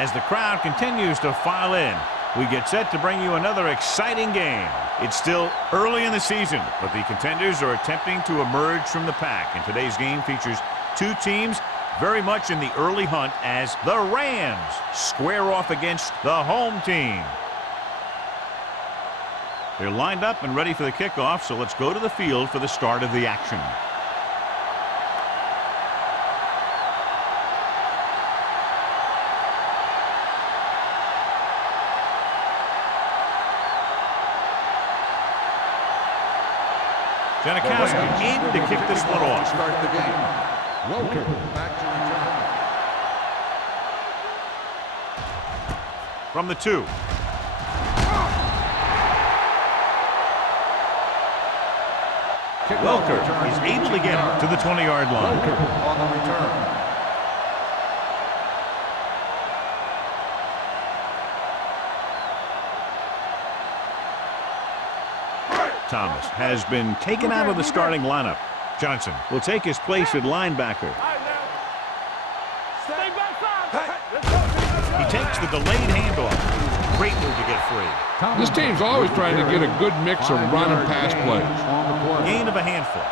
As the crowd continues to file in, we get set to bring you another exciting game. It's still early in the season, but the contenders are attempting to emerge from the pack. And today's game features two teams very much in the early hunt as the Rams square off against the home team. They're lined up and ready for the kickoff, so let's go to the field for the start of the action. Janikowski in to kick this one off. Start the game. Welcome back to return. From the 2. Welker is able to get it to the 20-yard line. Welker on the return. Thomas has been taken out of the starting lineup. Johnson will take his place at linebacker. He takes the delayed handoff. Great move to get free. This team's always trying to get a good mix of run and pass plays. Gain of a handful.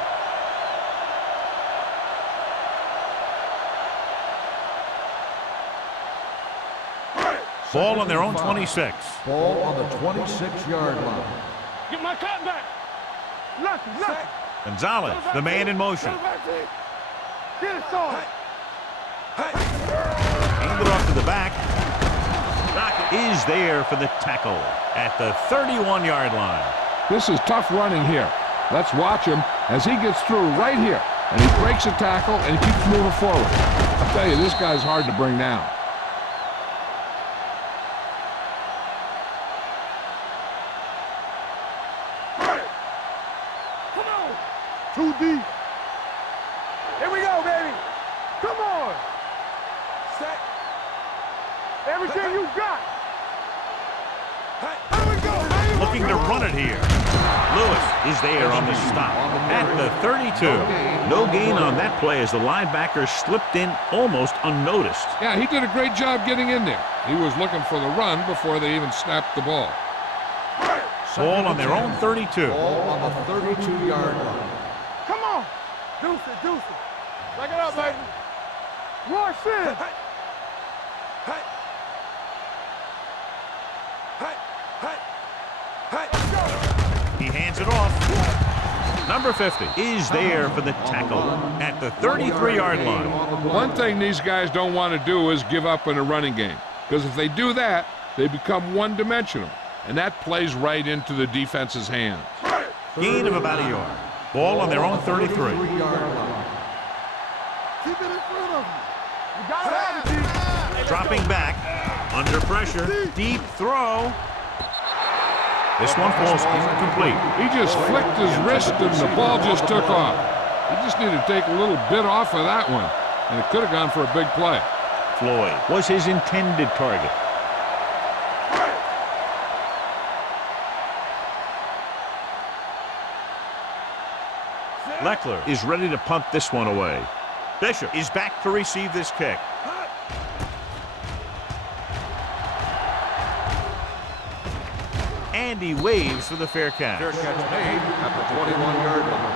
Ball on their own 26. Ball on the 26-yard line. Get my cut back. Look. Gonzalez, the man in motion. Get it started. Hand it off to the back. Is there for the tackle at the 31-yard line. This is tough running here. Let's watch him as he gets through right here. And he breaks a tackle and he keeps moving forward. I'll tell you, this guy's hard to bring down. Too deep. Here we go, baby. Come on. Set. Everything you got. Here we go, baby. Looking to run it here. Lewis is there on the stop at the 32. No gain on that play as the linebacker slipped in almost unnoticed. Yeah, he did a great job getting in there. He was looking for the run before they even snapped the ball. Ball on their own 32. Ball on the 32-yard line. Come on. Deuce it. Back it up, baby. Rush in. He hands it off. Number 50 is there for the tackle at the 33-yard line. One thing these guys don't want to do is give up in a running game. Because if they do that, they become one-dimensional. And that plays right into the defense's hands. Gain of about a yard. Ball on their own 33. Keep it in front of you. You got to have it, G. Dropping back. Under pressure. Deep throw. This one falls incomplete. He just flicked his wrist and the ball just took off. He just needed to take a little bit off of that one. And it could have gone for a big play. Floyd was his intended target. Leckler is ready to punt this one away. Bishop is back to receive this kick. And he waves for the fair catch. Fair catch made at the 21-yard line.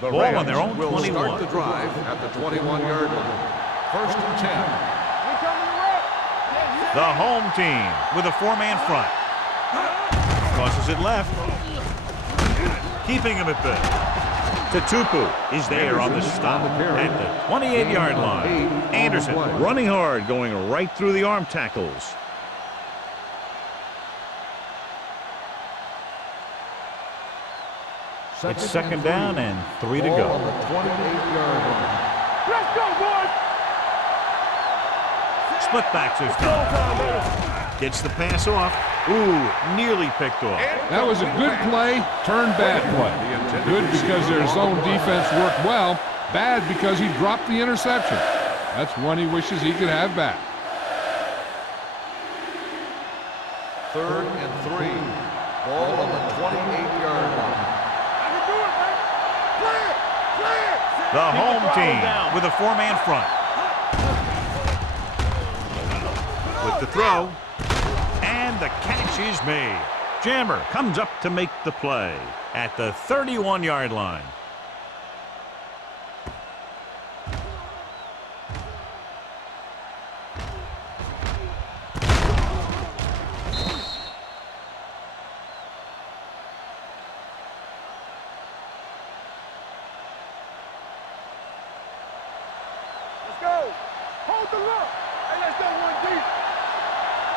The Ball Rams on their own will 21. start the drive at the 21-yard line. First and 10. The home team with a four-man front. Crosses it left. Keeping him at bay. Tatupu is there on the stop at the 28-yard line. Anderson running hard, going right through the arm tackles. It's second down and 3 to go. On the 28-yard line. Let's go, boys. Split backs this time. Gets the pass off. Ooh, nearly picked off. That was a good play, turned bad play. Good because their zone defense worked well. Bad because he dropped the interception. That's one he wishes he could have back. 3rd and 3. Ball on the 28-yard line. I can do it, man. Play it. Play it. The home team with a 4-man front. With the throw. And the catch is made. Jammer comes up to make the play at the 31-yard line. Let's go. Hold the look. Hey, let's go one deep.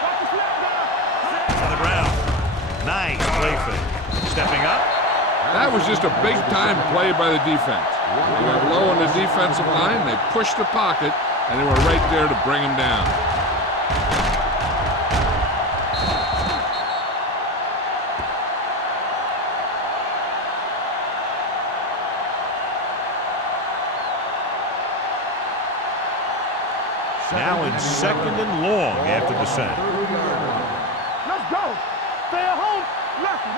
Watch the snap now. On the ground. Nice play fake. Stepping up. That was just a big-time play by the defense. They got low on the defensive line, they pushed the pocket, and they were right there to bring him down. Now it's 2nd and long after the set. Let's go. Stay at home. Lefty.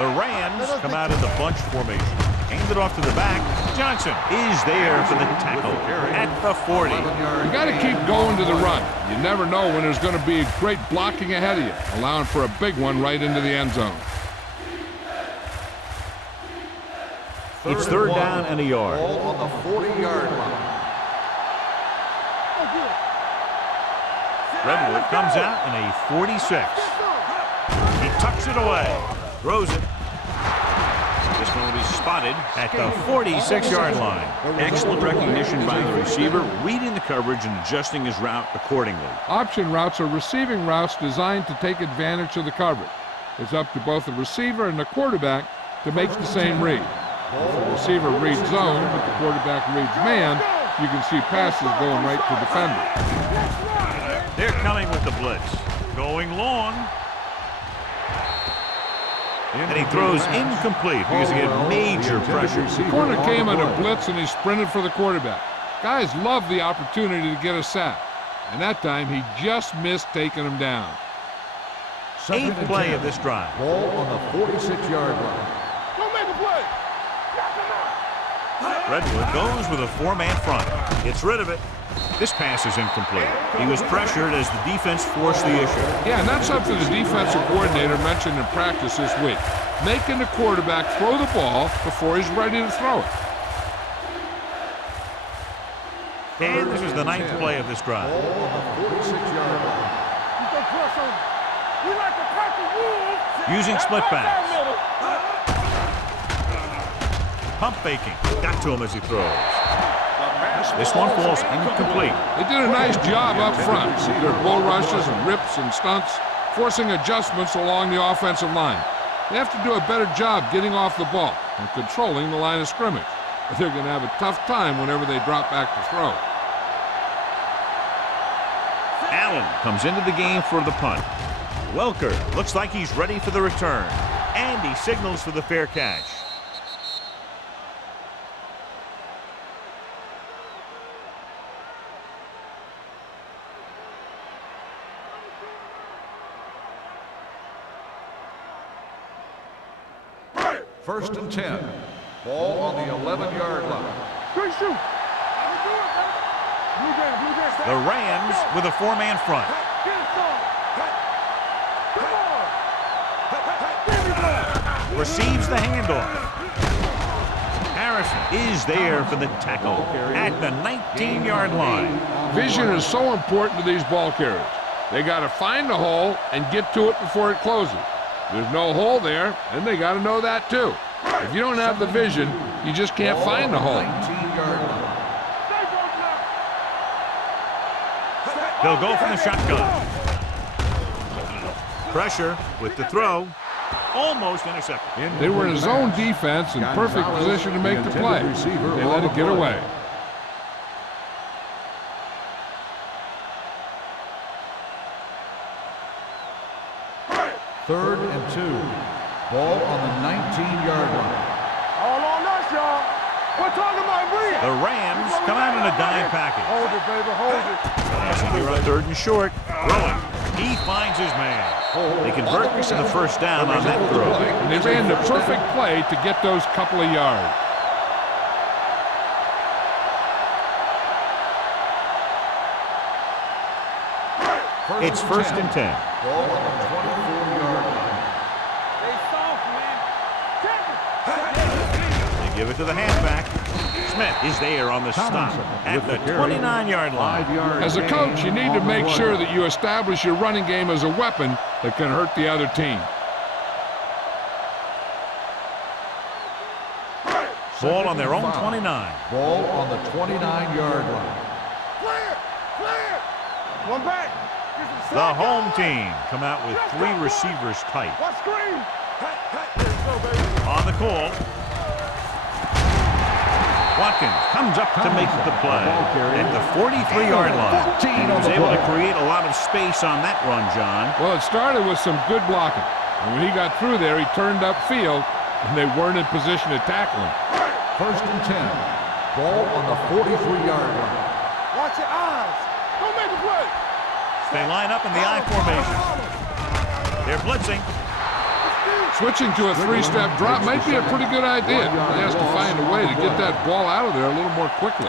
The Rams come out in the bunch formation. Hand it off to the back. Johnson is there for the tackle at the 40. You got to keep going to the run. You never know when there's going to be great blocking ahead of you, allowing for a big one right into the end zone. It's 3rd down and a yard. Ball on the 40-yard line. Redwood comes out in a 46. He tucks it away. Throws it. This one will be spotted at the 46-yard line. Excellent recognition by the receiver, reading the coverage and adjusting his route accordingly. Option routes are receiving routes designed to take advantage of the coverage. It's up to both the receiver and the quarterback to make the same read. If the receiver reads zone, but the quarterback reads man, you can see passes going right to defenders. They're coming with the blitz. Going long. And he throws incomplete because he had major pressure. The corner came on a blitz and he sprinted for the quarterback. Guys love the opportunity to get a sack. And that time he just missed taking him down. 8th play of this drive. Ball on the 46-yard line. Don't make a play. Redwood goes with a 4-man front. Gets rid of it. This pass is incomplete. He was pressured as the defense forced the issue. Yeah, and that's something the defensive coordinator mentioned in practice this week. Making the quarterback throw the ball before he's ready to throw it. And this is the 9th play of this drive. Ball on the 46-yard line. You can press on. We like to practice rules. Using split backs. Pump faking. Got to him as he throws. This one falls incomplete. They did a nice job up front. Their bull rushes and rips and stunts, forcing adjustments along the offensive line. They have to do a better job getting off the ball and controlling the line of scrimmage. But they're going to have a tough time whenever they drop back to throw. Allen comes into the game for the punt. Welker looks like he's ready for the return. And he signals for the fair catch. First and 10. Ball on the 11-yard line. Good shoot. Blue game. The Rams with a 4-man front. Get it started. Come on. Receives the handoff. Harrison is there for the tackle at the 19-yard line. Vision is so important to these ball carriers. They got to find the hole and get to it before it closes. There's no hole there, and they got to know that too. If you don't have the vision, you just can't find the hole. 19-yard line. They'll go from the shotgun. Pressure with the throw. Almost intercepted. They were in zone defense in perfect position to make the play. They let it get away. Third and 2. Ball on the 19-yard line. All on us, y'all. We're talking about read. The Rams come out in a dime package. Hold it, baby, hold it. Passing here on 3rd and short. Throwing. He finds his man. They convert to the first down on that throw. And they ran the perfect play to get those couple of yards. It's 1st and 10. Ball on the 24-yard line. They soft, man. They give it to the halfback. Smith is there on the stop at the 29-yard line. As a coach, you need to make sure that you establish your running game as a weapon that can hurt the other team. Ball on their own 29. Ball on the 29-yard line. Clear! Clear! One back. The home team come out with 3 receivers tight. What screen? Hey, there you go, baby. On the call. Watkins comes up to make the play at the 43-yard line. He was able to create a lot of space on that run, John. Well, it started with some good blocking. And when he got through there, he turned upfield, and they weren't in position to tackle him. 1st and 10. Ball on the 43-yard line. Watch your eyes. Don't make a play. They line up in the I formation. They're blitzing. Switching to a 3-step drop might be a pretty good idea. He has to find a way to get that ball out of there a little more quickly.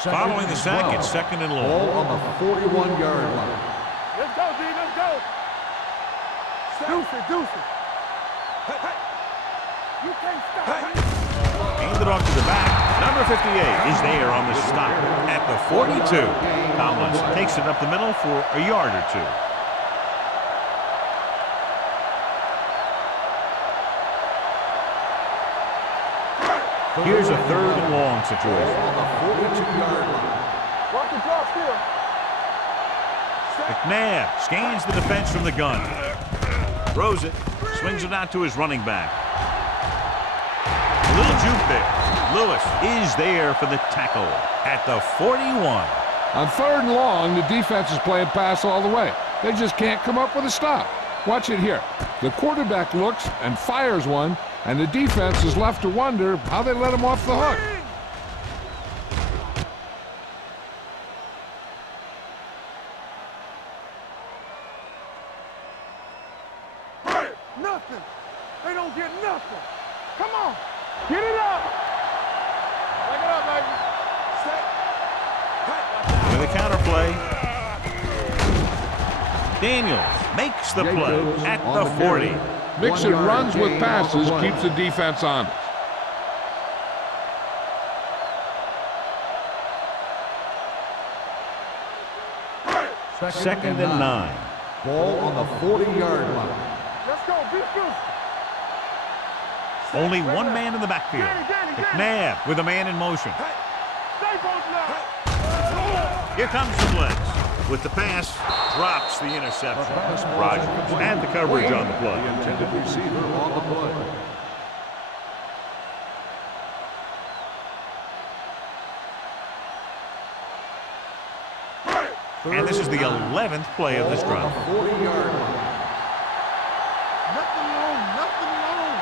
Following the sack, it's 2nd and long. Ball on the 41-yard line. Let's go, D. Let's go. Deuce it, deuce it. Hey, hey. You can't stop. Hey. Hand it off to the back. Number 58 is there on the stop at the 42. Tomlins takes it up the middle for a yard or 2. Here's a 3rd and long situation. On the 42-yard line. Watch the drop still. McNabb scans the defense from the gun. Throws it. Swings it out to his running back. A little juke there. Lewis is there for the tackle at the 41. On 3rd and long, the defense is playing pass all the way. They just can't come up with a stop. Watch it here. The quarterback looks and fires one, and the defense is left to wonder how they let him off the hook. Nothing. They don't get nothing. Come on. Get it up. Take it up, baby. Set. With a counter play. Daniels makes the play at the 40. Mixing runs with passes keeps the defense honest. Second and 9. Ball on the 40-yard line. Let's go. Be good. Only one man in the backfield. McNabb with a man in motion. Stay both now. Here comes the blitz. With the pass, drops the interception. Rogers and the coverage on the play. The intended receiver on the play. And this is the 11th play of this drive. 40-yard line. Nothing long. Nothing long.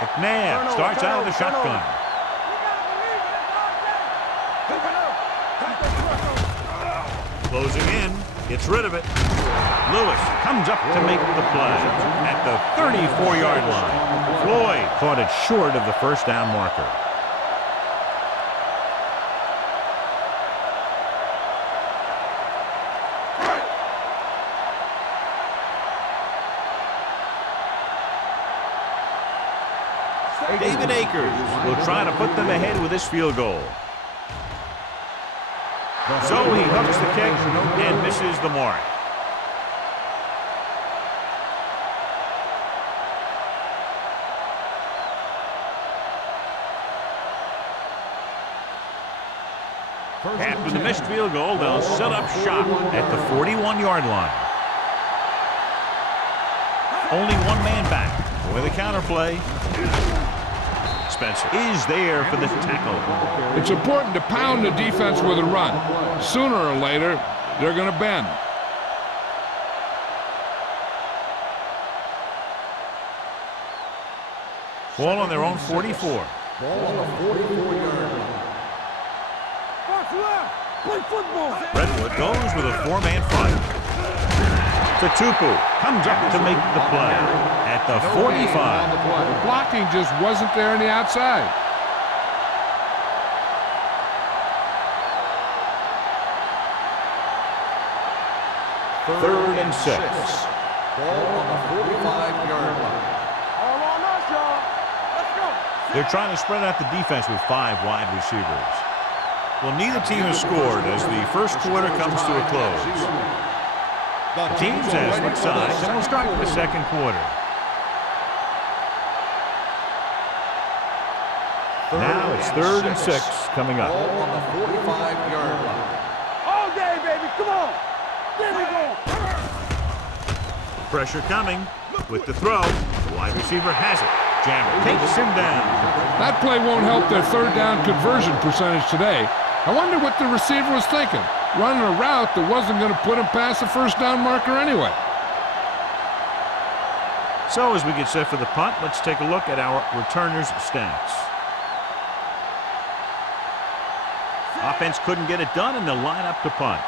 McNabb starts out of the shotgun. Closing in, gets rid of it. Lewis comes up to make the play at the 34-yard line. Floyd caught it short of the first down marker. David Akers will try to put them ahead with this field goal. So he hooks the kick and misses the mark. After the missed field goal, they'll set up shop at the 41-yard line. Only one man back with a counter play. Spencer is there for the tackle. It's important to pound the defense with a run. Sooner or later, they're going to bend. Ball on their own 44. Ball on the 44-yard line. Box left. Play football. Redwood goes with a four-man front. Tatupu comes up to make the play at the 45. The blocking just wasn't there on the outside. Third and 6. Ball on the 45-yard line. All on us, y'all. Let's go. They're trying to spread out the defense with 5 wide receivers. Well, neither team has scored as the first quarter comes to a close. The teams have switched sides and will start the second quarter. Now it's third and 6 coming up. Ball on the 45-yard line. All day, baby. Come on. There we go. Pressure coming with the throw. The wide receiver has it. Jammer takes him down. That play won't help their third down conversion percentage today. I wonder what the receiver was thinking, running a route that wasn't going to put him past the first down marker anyway. So as we get set for the punt, let's take a look at our returners' stats. Offense couldn't get it done, and they'll line up to punt.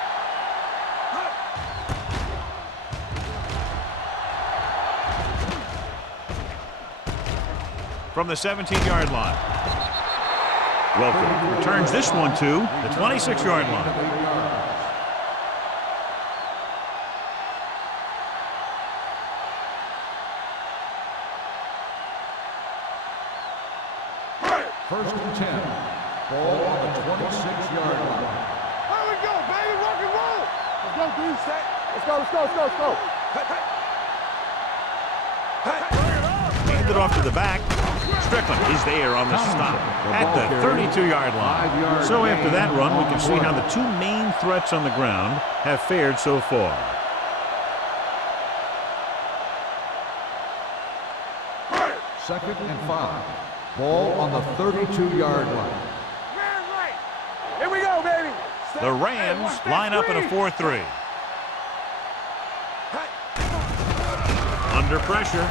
From the 17-yard line. Welcome returns this one to the 26-yard line. First and 10. Ball on the 26-yard line. Here we go, baby. Rock and roll. Let's go, dude. Set. Let's go, let's go, let's go, let's go. Hand it off to the back. Strickland is there on the stop at the 32-yard line. So after that run, we can see how the two main threats on the ground have fared so far. Second and 5. Ball on the 32-yard line. Here we go, baby. The Rams line up in a 4-3. Under pressure.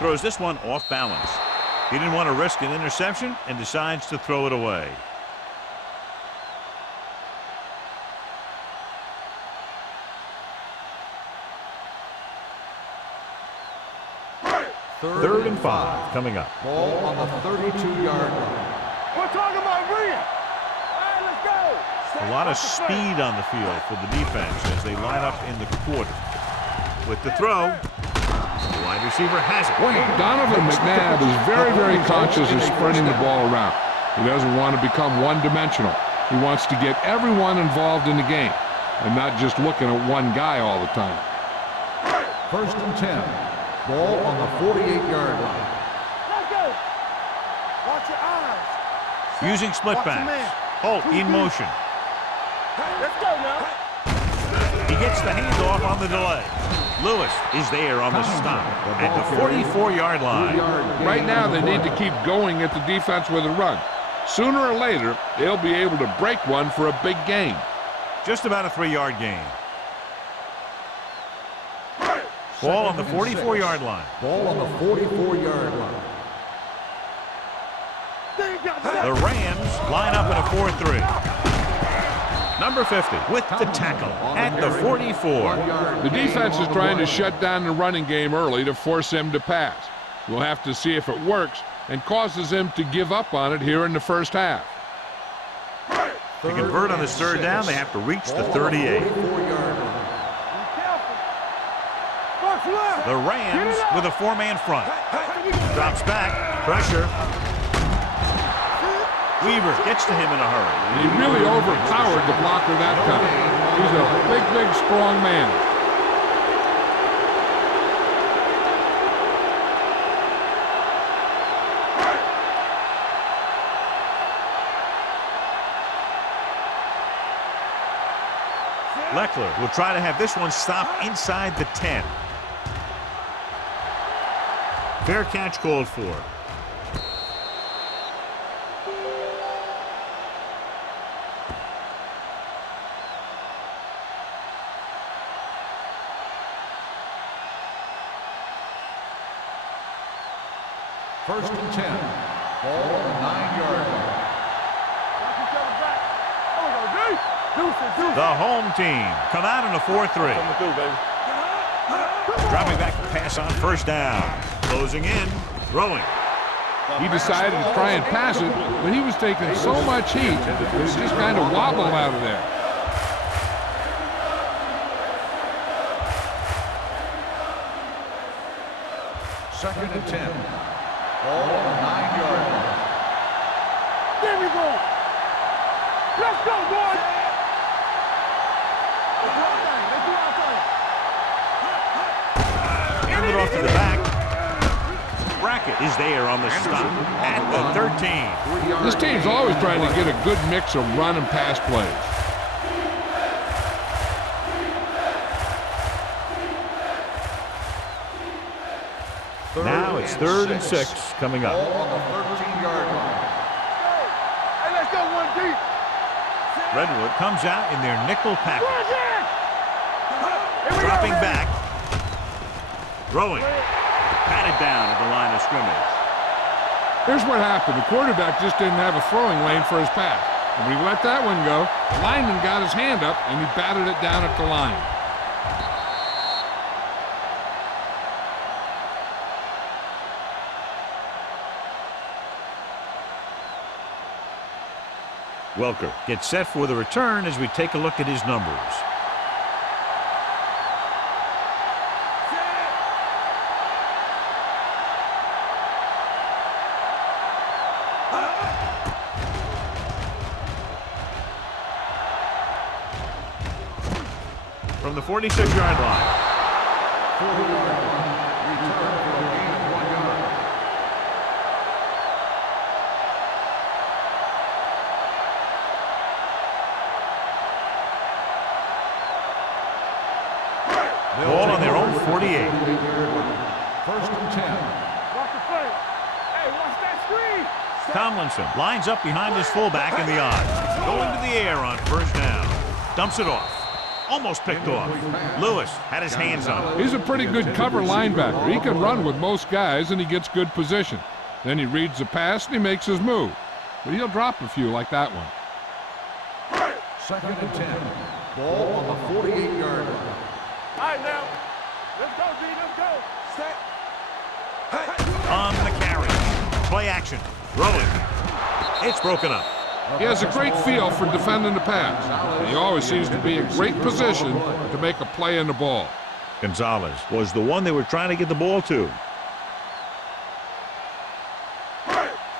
Throws this one off balance. He didn't want to risk an interception and decides to throw it away. Third and 5 coming up. Ball on the 32-yard line. We're talking about Rhea. All right, let's go. A lot of speed on the field for the defense as they line up in the quarter. With the throw, the wide receiver has it. Donovan McNabb is very, very conscious of spreading the ball around. He doesn't want to become one-dimensional. He wants to get everyone involved in the game and not just looking at one guy all the time. First and 10. Ball on the 48-yard line. Let's go. Watch your eyes. Using split Watch your backs. man. Holt in motion. Let's go now. He gets the handoff on the delay. Lewis is there on the stop at the 44-yard line. Right now, they need to keep going at the defense with a run. Sooner or later, they'll be able to break one for a big gain. Just about a 3-yard gain. Ball on the 44-yard line. Ball on the 44-yard line. The Rams line up in a 4-3. Number 50 with the tackle at the 44. The defense is trying to shut down the running game early to force him to pass. We'll have to see if it works and causes him to give up on it here in the first half. To convert on this third down, they have to reach the 38. The Rams with a 4-man front. Drops back, pressure. Weaver gets to him in a hurry. He really overpowered the blocker that time. He's a big, big, strong man. Leckler will try to have this one stop inside the 10. Fair catch called for. First and 10. Ball on the 9-yard line. Watch each other back. Oh, we go, D. Deuce it, deuce it. The home team come out in a 4-3. Coming through, baby. Dropping back to pass on first down. Closing in. Throwing. He decided to try and pass it, but he was taking so much heat that it just kind of wobbled out of there. Second and 10. Ball on the 9-yard line. There we go. Let's go, boys. Let's do our thing. Hand it off to the back. Brackett is there on the stop at the 13. This team's always trying to get a good mix of run and pass plays. Now it's 3rd and 6 coming up. Ball on the 13-yard line. Hey, let's go one deep. Redwood comes out in their nickel package. Here we Dropping go, back. Throwing. Patted down at the line of scrimmage. Here's what happened. The quarterback just didn't have a throwing lane for his pass. When he let that one go, the lineman got his hand up and he batted it down at the line. Welker gets set for the return as we take a look at his numbers. From the 46-yard line. 40-yard line. Return for a gain of 1 yard. Ball on their own 48. First and 10. Watch the play. Hey, watch that screen. Tomlinson lines up behind his fullback in the odd. Going to the air on first down. Dumps it off. Almost picked off. Lewis had his hands on it. He's a pretty good cover linebacker. He can run with most guys and he gets good position. Then he reads the pass and he makes his move. But he'll drop a few like that one. Second and 10. Ball on the 48-yard line. All right, now. Let's go, D. Let's go. Set. On the carry. Play action. Throwing. It's broken up. He has a great feel for defending the pass. And he always seems to be in great position to make a play in the ball. Gonzalez was the one they were trying to get the ball to.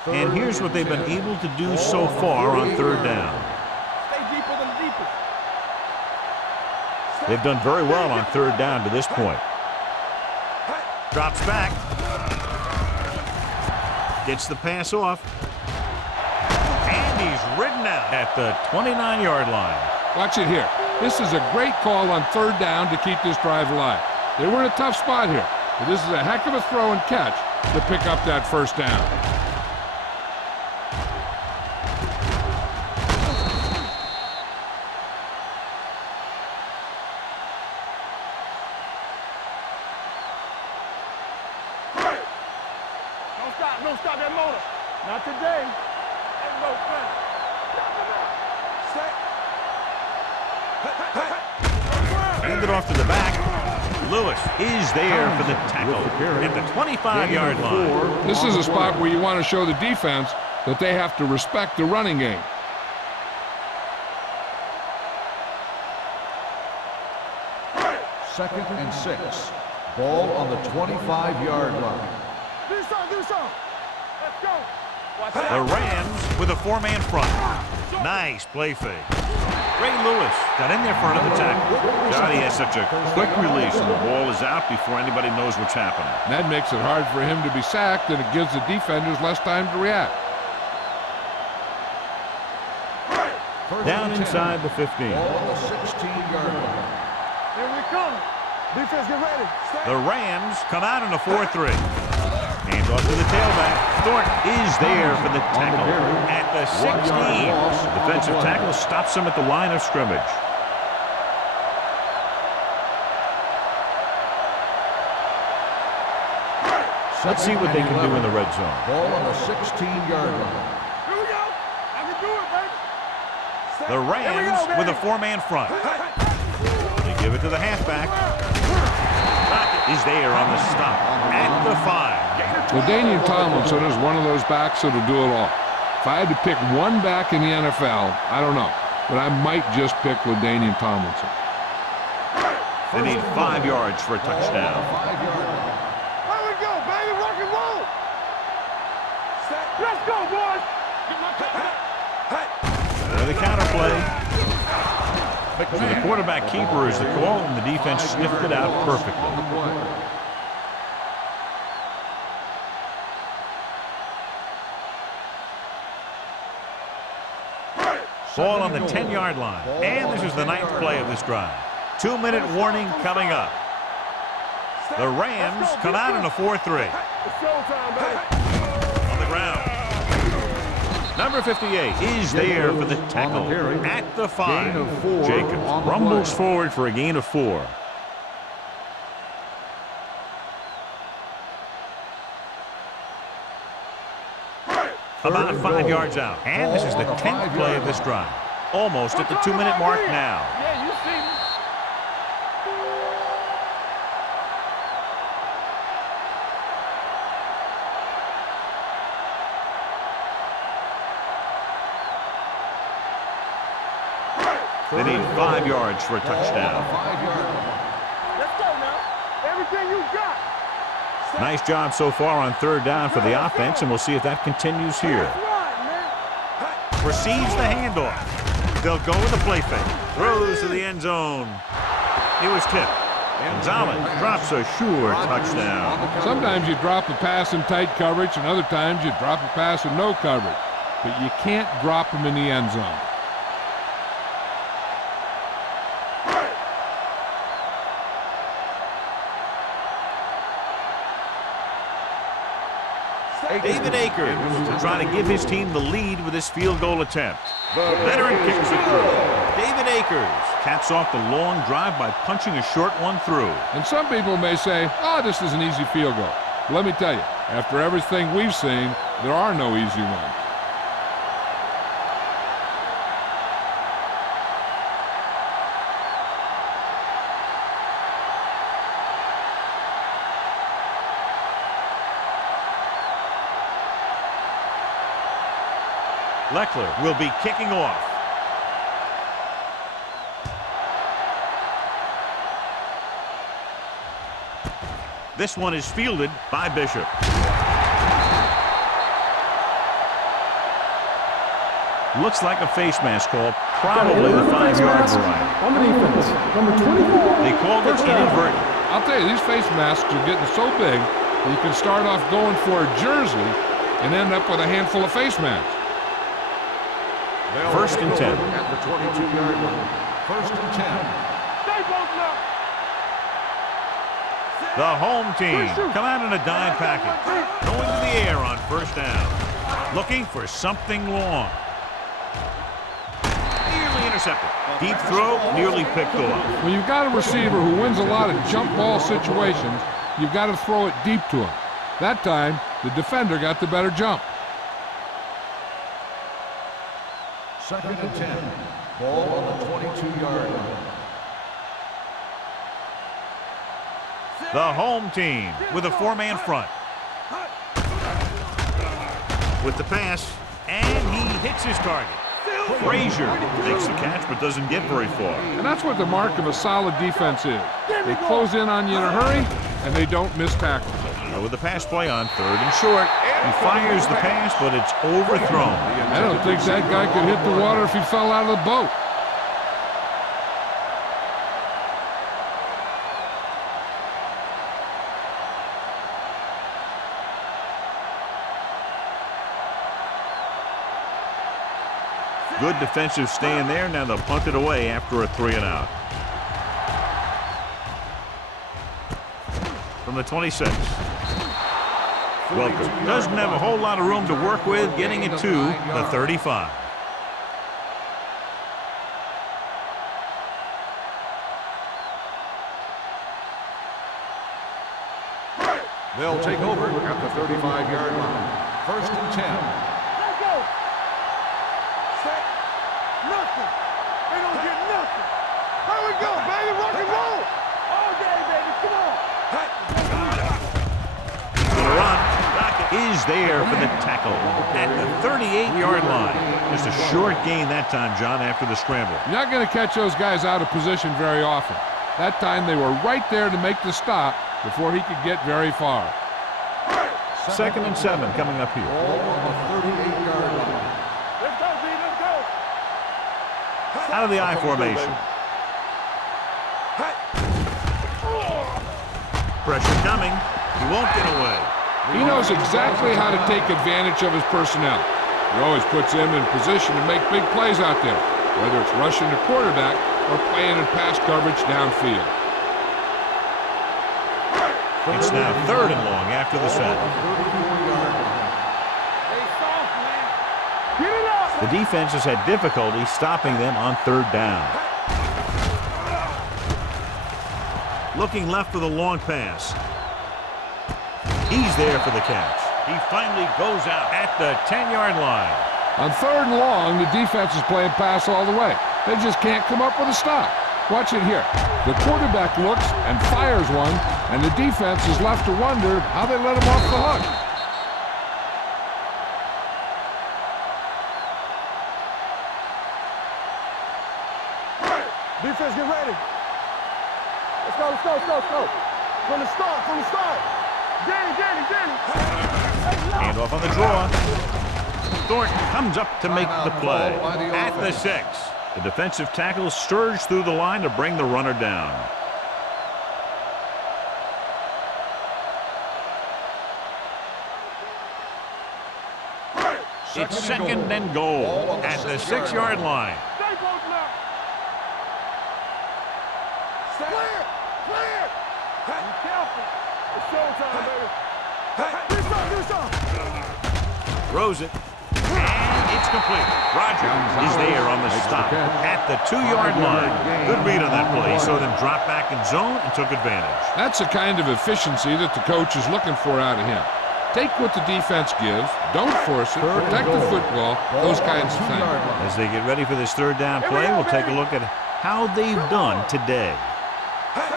And here's what they've been able to do so far on 3rd down. Stay deeper than the deepest. They've done very well on 3rd down to this point. Drops back. Gets the pass off. And he's ridden out at the 29-yard line. Watch it here. This is a great call on 3rd down to keep this drive alive. They were in a tough spot here, but this is a heck of a throw and catch to pick up that first down. Don't stop that motor. Not today. Ain't no fun. Set. Hand it off to the back. Lewis is there for the tackle at the 25-yard line. This is a spot where you want to show the defense that they have to respect the running game. Second and 6. Ball on the 25-yard line. Do so. Let's go. Watch The out. Rams with a 4-man front. Nice play fake. Ray Lewis got in there for another tackle. Johnny has such a quick release, and the ball is out before anybody knows what's happening. That makes it hard for him to be sacked, and it gives the defenders less time to react. Down inside the 15. Ball on the 16-yard line. Here we come. Defense, get ready. Set. The Rams come out in a 4-3. Hand off to the tailback. Thornton is there for the tackle at the 16. Defensive tackle stops him at the line of scrimmage. Let's see what they can do in the red zone. Ball on the 16-yard line. Here we go. I can do it, baby. The Rams with a four-man front. They give it to the halfback. Is there on the stop at the 5. LaDainian Tomlinson is one of those backs that'll do it all. If I had to pick one back in the NFL, I don't know, but I might just pick LaDainian Tomlinson. They need 5 yards for a touchdown. Here we go, baby. Rock and roll. Let's go, boys. The counter play. So the quarterback keeper is the call, and the defense sniffed it out perfectly. Ball on the 10-yard line. And this is the 9th play of this drive. 2-minute warning coming up. The Rams come out in a 4-3. It's showtime, baby. On the ground. Number 58 is there for the tackle at the 5. Jacobs rumbles forward for a gain of 4. About 5 yards out. And this is the 10th play of this drive. Almost at the 2-minute mark now. Yeah, you see me. They need 5 yards for a touchdown. Let's go now. Everything you got. Nice job so far on 3rd down for the offense, and we'll see if that continues here. That's right, man. Receives the handoff. They'll go with the play fake. Throws to the end zone. He was tipped. Gonzalez drops a sure touchdown. Sometimes you drop a pass in tight coverage, and other times you drop a pass in no coverage. But you can't drop them in the end zone. David Akers trying to give his team the lead with his field goal attempt. The veteran kicks it through. David Akers caps off the long drive by punching a short one through. And some people may say, oh, this is an easy field goal. Let me tell you, after everything we've seen, there are no easy ones. Leckler will be kicking off. This one is fielded by Bishop. Looks like a face mask call, probably the 5-yard variety. On the defense, number 24. They called it inadvertent. I'll tell you, these face masks are getting so big that you can start off going for a jersey and end up with a handful of face masks. 1st and 10. At the 22-yard line. 1st and 10. Stay both now. The home team come out in a dime package. Going to the air on 1st down. Looking for something long. Nearly intercepted. Deep throw, nearly picked off. When you've got a receiver who wins a lot of jump ball situations, you've got to throw it deep to him. That time, the defender got the better jump. 2nd and 10. Ball on the 22-yard line. The home team with a 4-man front. With the pass, and he hits his target. Frazier makes the catch but doesn't get very far. And that's what the mark of a solid defense is. They close in on you in a hurry, and they don't miss tackles. With the pass play on 3rd and short. He fires the pass, but it's overthrown. I don't think that guy could hit the water if he fell out of the boat. Good defensive stand there. Now they'll punt it away after a 3-and-out. From the 26. Welker doesn't have a whole lot of room to work with, getting it to the 35. They'll take over at the 35-yard line. First and 10. Let's go. Set. Nothing. They don't get nothing. Here we go, baby. Rock and roll. All day, baby. Come on. The run is there for the tackle at the 38-yard line. Just a short gain that time, John, after the scramble. You're not going to catch those guys out of position very often. That time they were right there to make the stop before he could get very far. Second and 7 coming up here. Ball on the 38-yard line. Let's go, B. Let's go. Out of the I formation. Pressure coming. He won't get away. He knows exactly how to take advantage of his personnel. He always puts him in position to make big plays out there, whether it's rushing the quarterback or playing in pass coverage downfield. It's now 3rd and long after the set. Hey, soft, man. Get it up. The defense has had difficulty stopping them on 3rd down. Looking left for the long pass. He's there for the catch. He finally goes out at the 10-yard line. On 3rd and long, the defense is playing pass all the way. They just can't come up with a stop. Watch it here. The quarterback looks and fires one, and the defense is left to wonder how they let him off the hook. Defense, get ready. Let's go, let's go, let's go, let's go. From the start, from the start. Danny. Hand off on the draw. Thornton comes up to make the play. At the 6. The defensive tackle surged through the line to bring the runner down. It's 2nd and goal at the 6-yard line. Stay close now. Clear. Be careful. It's showtime, baby. Do something. Throws it. And it's complete. Rogers is there on the stop at the 2-yard line. Good read on that play. He saw them drop back in zone and took advantage. That's the kind of efficiency that the coach is looking for out of him. Take what the defense gives, don't force it, protect the football, those kinds of things. As they get ready for this 3rd down play, we'll take a look at how they've done today.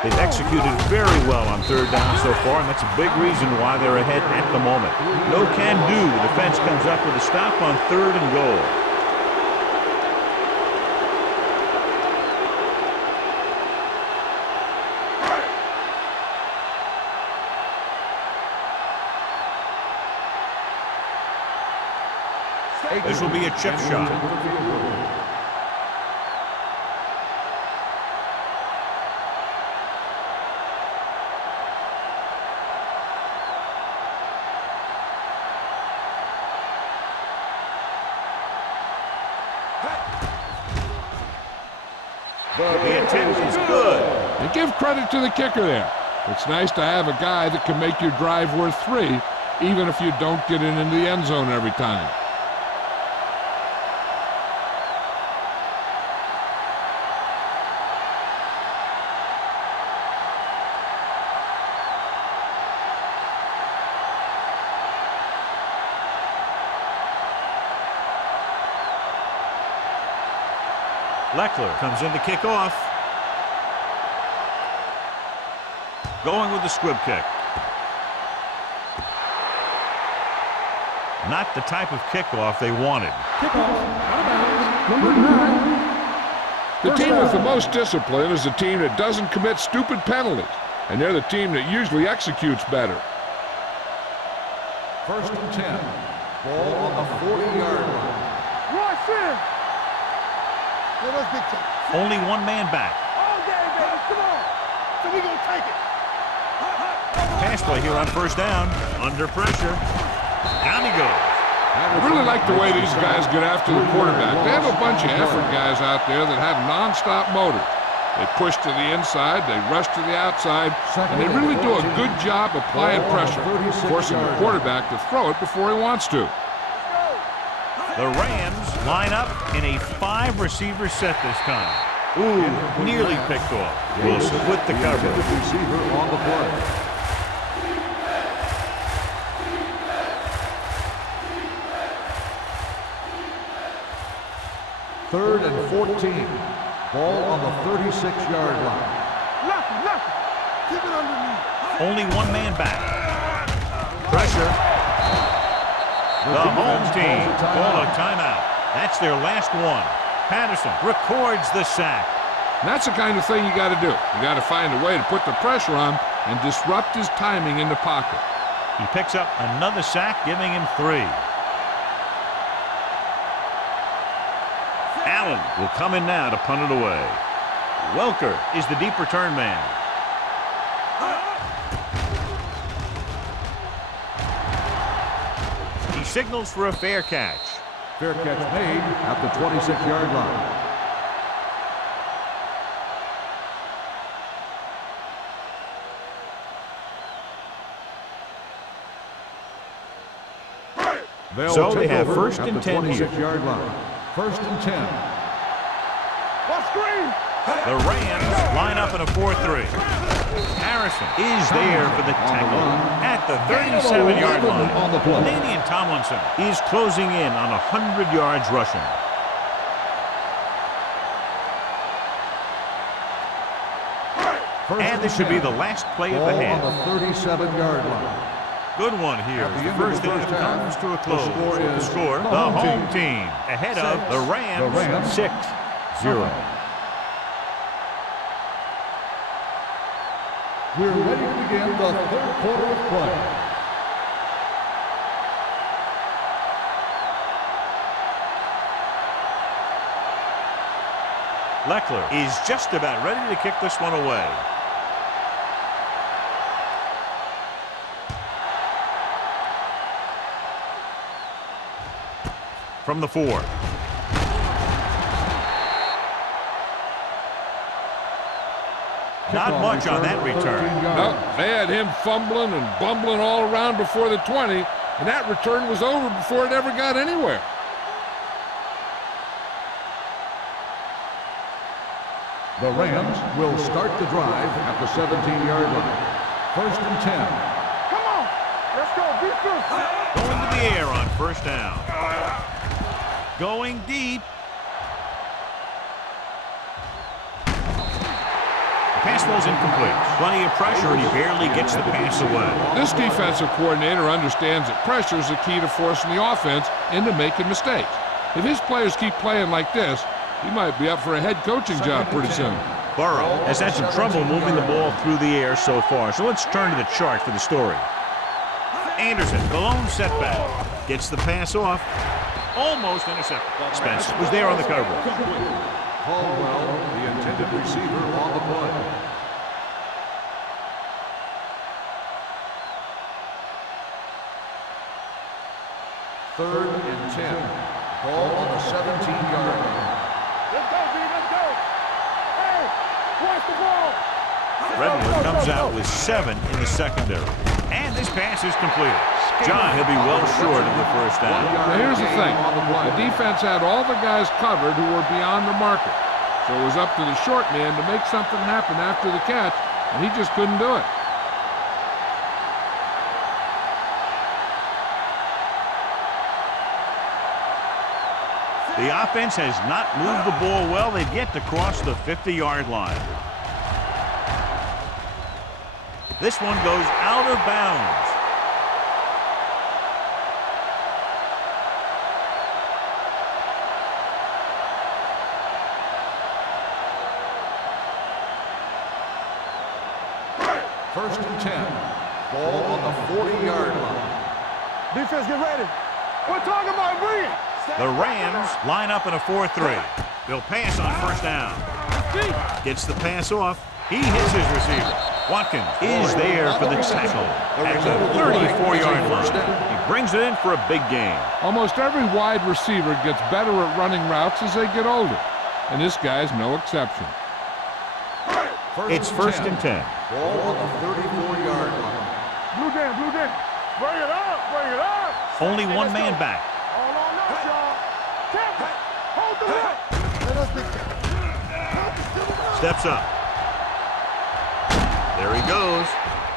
They've executed very well on 3rd down so far, and that's a big reason why they're ahead at the moment. No can do. The defense comes up with a stop on 3rd and goal. This will be a chip shot. The attempt is good. And give credit to the kicker there. It's nice to have a guy that can make your drive worth 3, even if you don't get it into the end zone every time. Leckler comes in to kick off. Going with the squib kick. Not the type of kickoff they wanted. Number 9. The team with the most discipline is the team that doesn't commit stupid penalties, and they're the team that usually executes better. First and 10. Ball on the 40-yard line. Rush in. Let us get to Only one man back. all day, baby. Come on. So we gonna take it. Pass play here on 1st down. Under pressure. Down he goes. I really like the way these guys get after the quarterback. They have a bunch of effort guys out there that have non-stop motors. They push to the inside, they rush to the outside, and they really do a good job applying pressure, forcing the quarterback to throw it before he wants to. The Rams line up in a 5-receiver set this time. Ooh, nearly picked off. Wilson with the coverage. Receiver on the play. 3rd and 14. Ball on the 36-yard line. Nothing. Keep it underneath. Only one man back. Pressure. The home team call a timeout. That's their last one. Patterson records the sack. And that's the kind of thing you got to do. You got to find a way to put the pressure on and disrupt his timing in the pocket. He picks up another sack, giving him 3. Allen will come in now to punt it away. Welker is the deep return man. He signals for a fair catch. Fair catch made at the 26-yard line. So they have first and 10 here. 26-yard line. 1st and 10. What screen? The Rams line up in a 4-3. Harrison is there for the tackle at the 37-yard line. Ladainian Tomlinson is closing in on 100 yards rushing. And this should be the last play of the half. On the 37-yard line. Good one here. At the The end of first the inning first half, comes to a the close. score is The home team ahead of the Rams 6-0. We're ready to begin the 3rd quarter of play. Leckler is just about ready to kick this one away. From the 4. Not much on that return. No, they had him fumbling and bumbling all around before the 20, and that return was over before it ever got anywhere. The Rams will start the drive at the 17-yard line. 1st and 10. Come on. Let's go. Defense. Going to the air on 1st down. Going deep. The pass ball's incomplete. Plenty of pressure, and he barely gets the pass away. This defensive coordinator understands that pressure is the key to forcing the offense into making mistakes. If his players keep playing like this, he might be up for a head coaching job pretty soon. Burrow has had some trouble moving the ball through the air so far, so let's turn to the chart for the story. Anderson, the lone setback, gets the pass off. Almost intercepted. Spence was there on the cover. Caldwell, the intended receiver, on the play. Third and 10. Ball on the 17-yard line. Let's go, B. Let's go. Hey, watch the ball. Redwood comes out with 7 in the secondary. And this pass is completed. John, he'll be well short of the 1st down. Now here's the thing. The defense had all the guys covered who were beyond the marker. So it was up to the short man to make something happen after the catch, and he just couldn't do it. The offense has not moved the ball well. They've yet to cross the 50-yard line. This one goes out of bounds. First and 10. Ball on the 40-yard line. Defense, get ready. We're talking about bringing. The Rams line up in a 4-3. They'll pass on 1st down. Gets the pass off. He hits his receiver. Watkins is there for the tackle at the 34-yard line. He brings it in for a big gain. Almost every wide receiver gets better at running routes as they get older, and this guy's no exception. It's 1st and 10. Ball on the 34-yard line. Blue Dan. Bring it up. Only one man back. Hold on now, y'all. Captain, hold the rope. Steps up. There he goes.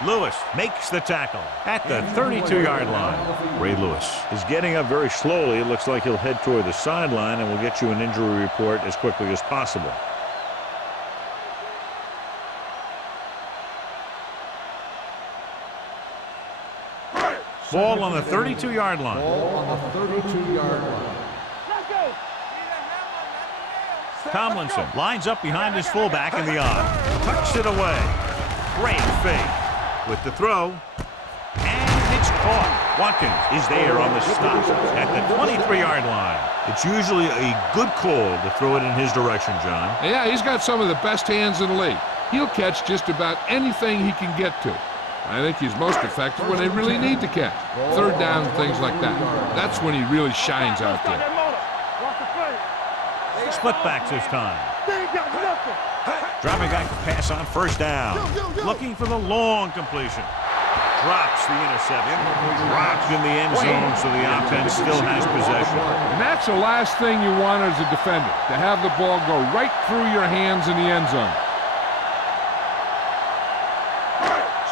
Lewis makes the tackle at the 32-yard line. Ray Lewis is getting up very slowly. It looks like he'll head toward the sideline, and we'll get you an injury report as quickly as possible. Ball on the 32-yard line. Ball on the 32-yard line. Tomlinson lines up behind his fullback in the odd. Tucks it away. Great fake. With the throw. And it's caught. Watkins is there on the stop at the 23-yard line. It's usually a good call to throw it in his direction, John. Yeah, he's got some of the best hands in the league. He'll catch just about anything he can get to. I think he's most effective when they really need to catch. Third down, things like that. That's when he really shines out there. Split backs this time. Dropping back to pass on first down. Looking for the long completion. Drops the interception. Dropped in the end zone, so the offense still has possession. And that's the last thing you want as a defender, to have the ball go right through your hands in the end zone.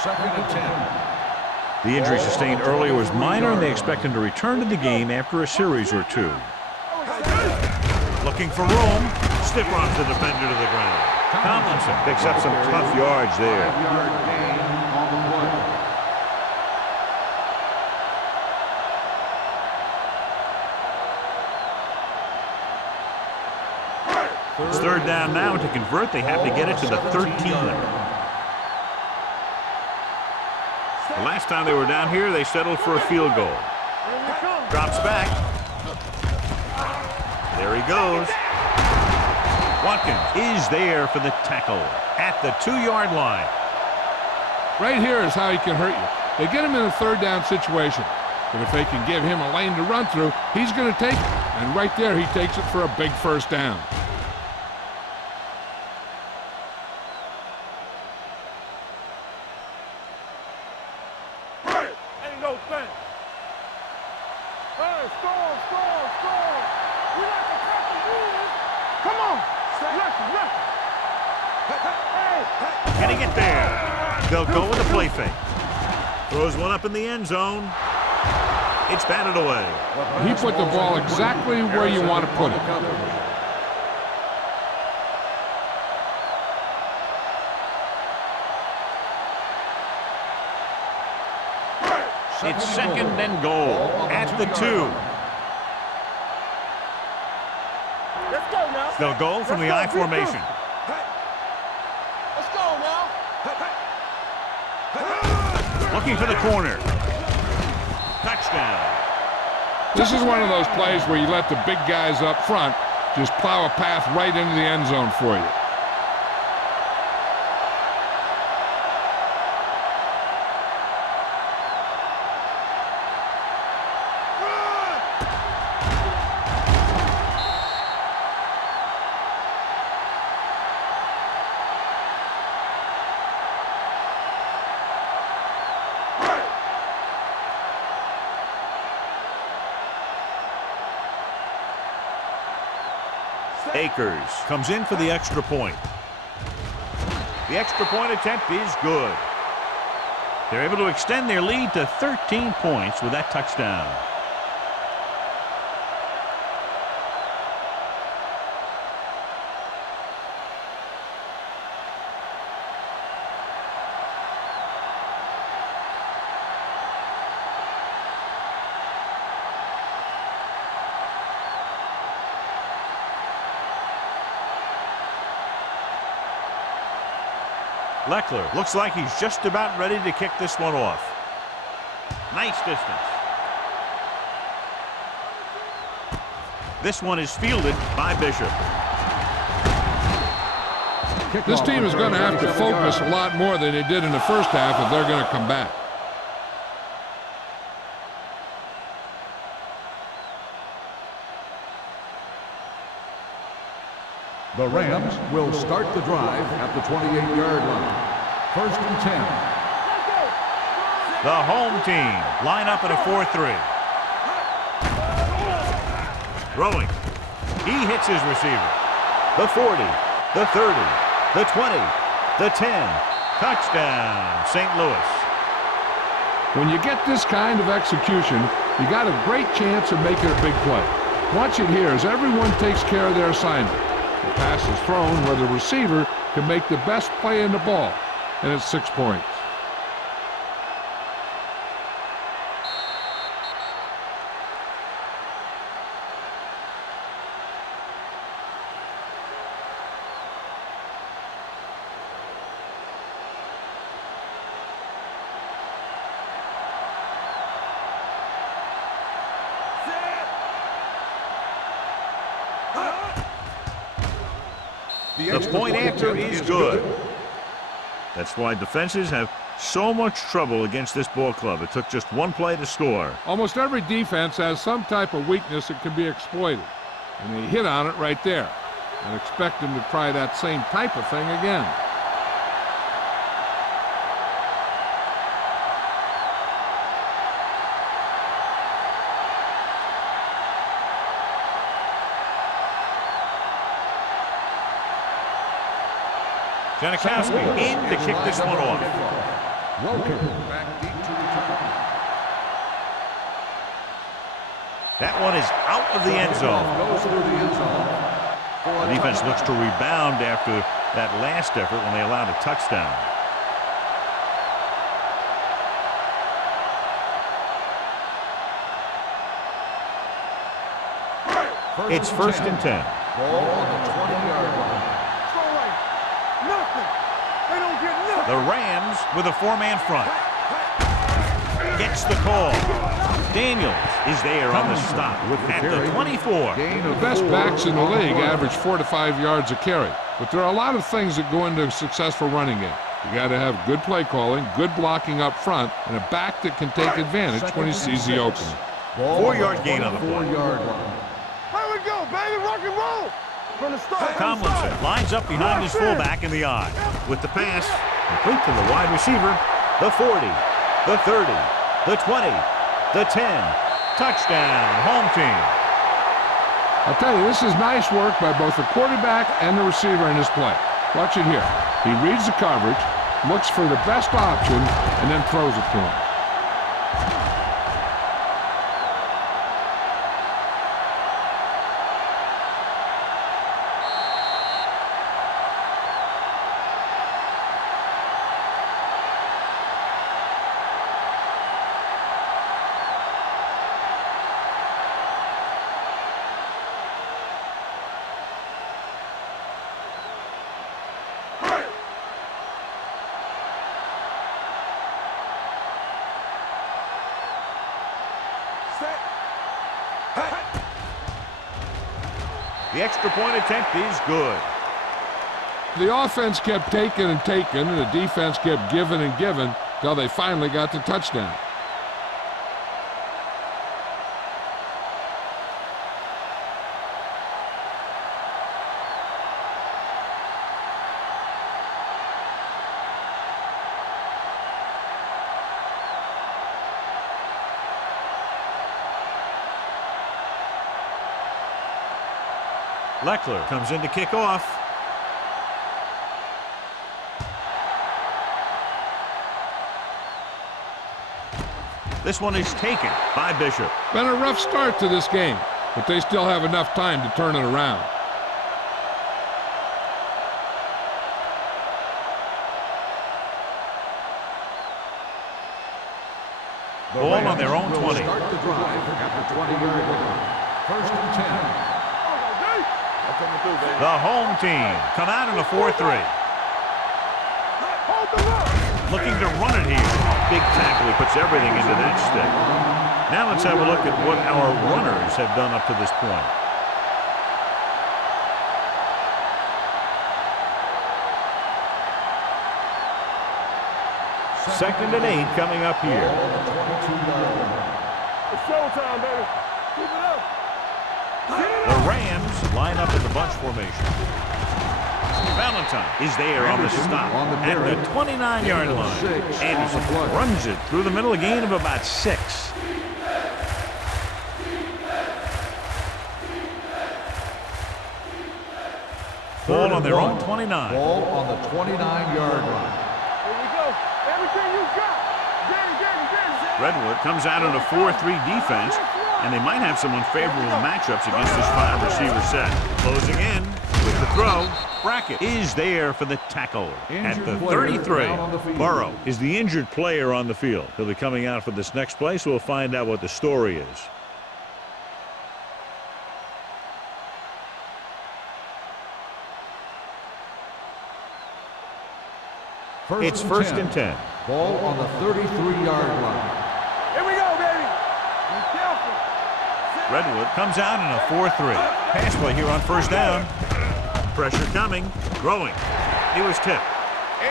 2nd and 10. The injury sustained earlier was minor, and they expect him to return to the game after a series or two. Looking for room. Stiff arms the defender to the ground. Tomlinson picks up some tough yards there. 5-yard gain on the play. It's third down now. To convert, they have to get it to the 13. The last time they were down here, they settled for a field goal. Drops back. There he goes. Watkins is there for the tackle at the 2-yard line. Right here is how he can hurt you. They get him in a third down situation. But if they can give him a lane to run through, he's going to take it. And right there, he takes it for a big first down. Ain't no thing. Hey, score. We like to cut the rules. Come on. Hey. Getting it there. They'll go with a play fake. Throws one up in the end zone. It's batted away. He put the ball exactly where you want to put it. It's 2nd and goal at the 2. Let's go now. They'll go from the I formation. Let's go now. Looking for the corner. Touchdown. This is one of those plays where you let the big guys up front just plow a path right into the end zone for you. Akers comes in for the extra point. The extra point attempt is good. They're able to extend their lead to 13 points with that touchdown. Leckler looks like he's just about ready to kick this one off. Nice distance. This one is fielded by Bishop. This team is going to have to focus a lot more than they did in the first half if they're going to come back. The Rams will start the drive at the 28-yard line. 1st and 10. The home team line up at a 4-3. Throwing. He hits his receiver. The 40, the 30, the 20, the 10. Touchdown, St. Louis. When you get this kind of execution, you got a great chance of making a big play. Watch it here as everyone takes care of their assignment. The pass is thrown where the receiver can make the best play in the ball, and it's 6 points. The point after is good. That's why defenses have so much trouble against this ball club. It took just one play to score. Almost every defense has some type of weakness that can be exploited, and they hit on it right there. And expect them to try that same type of thing again. Janikowski in to kick this one off. That one is out of the end zone. The defense looks to rebound after that last effort when they allowed a touchdown. It's 1st and 10. Ball on the 20-yard line. The Rams with a 4-man front. Gets the call. Daniels is there on the stop at the 24. The best backs in the league average 4 to 5 yards a carry. But there are a lot of things that go into a successful running game. You got to have good play calling, good blocking up front, and a back that can take advantage when he sees the opening. 4-yard gain on the play. Here we go, baby, rock and roll. From the start. Tomlinson lines up behind his fullback in the eye. With the pass, complete to the wide receiver, the 40, the 30, the 20, the 10. Touchdown, home team. I'll tell you, this is nice work by both the quarterback and the receiver in this play. Watch it here. He reads the coverage, looks for the best option, and then throws it to him. The extra point attempt is good. The offense kept taking and taking, and the defense kept giving and giving till they finally got the touchdown. Leckler comes in to kick off. This one is taken by Bishop. Been a rough start to this game, but they still have enough time to turn it around. Ball on their own 20. Start the drive at the 20-yard line. 1st and 10. The home team come out in a 4-3. Looking to run it here. Big tackle. He puts everything into that stick. Now let's have a look at what our runners have done up to this point. Second and 8 coming up here. It's showtime, baby. Keep it up. The Rams line up in the bunch formation. Valentine is there on the stop at the 29-yard line. Anderson runs it through the middle, a gain of about 6. Ball on their own 29. Ball on the 29-yard line. Here we go. Everything you got. Danny. Redwood comes out in a 4-3 defense, and they might have some unfavorable matchups against this 5-receiver set. Closing in with the throw. Brackett is there for the tackle at the 33. Burrow is the injured player on the field. He'll be coming out for this next play, so we'll find out what the story is. It's first and 10. Ball on the 33-yard line. Here we go, baby. Be careful. Redwood comes out in a 4-3. Pass play here on first down. Pressure coming. Throwing. He was tipped.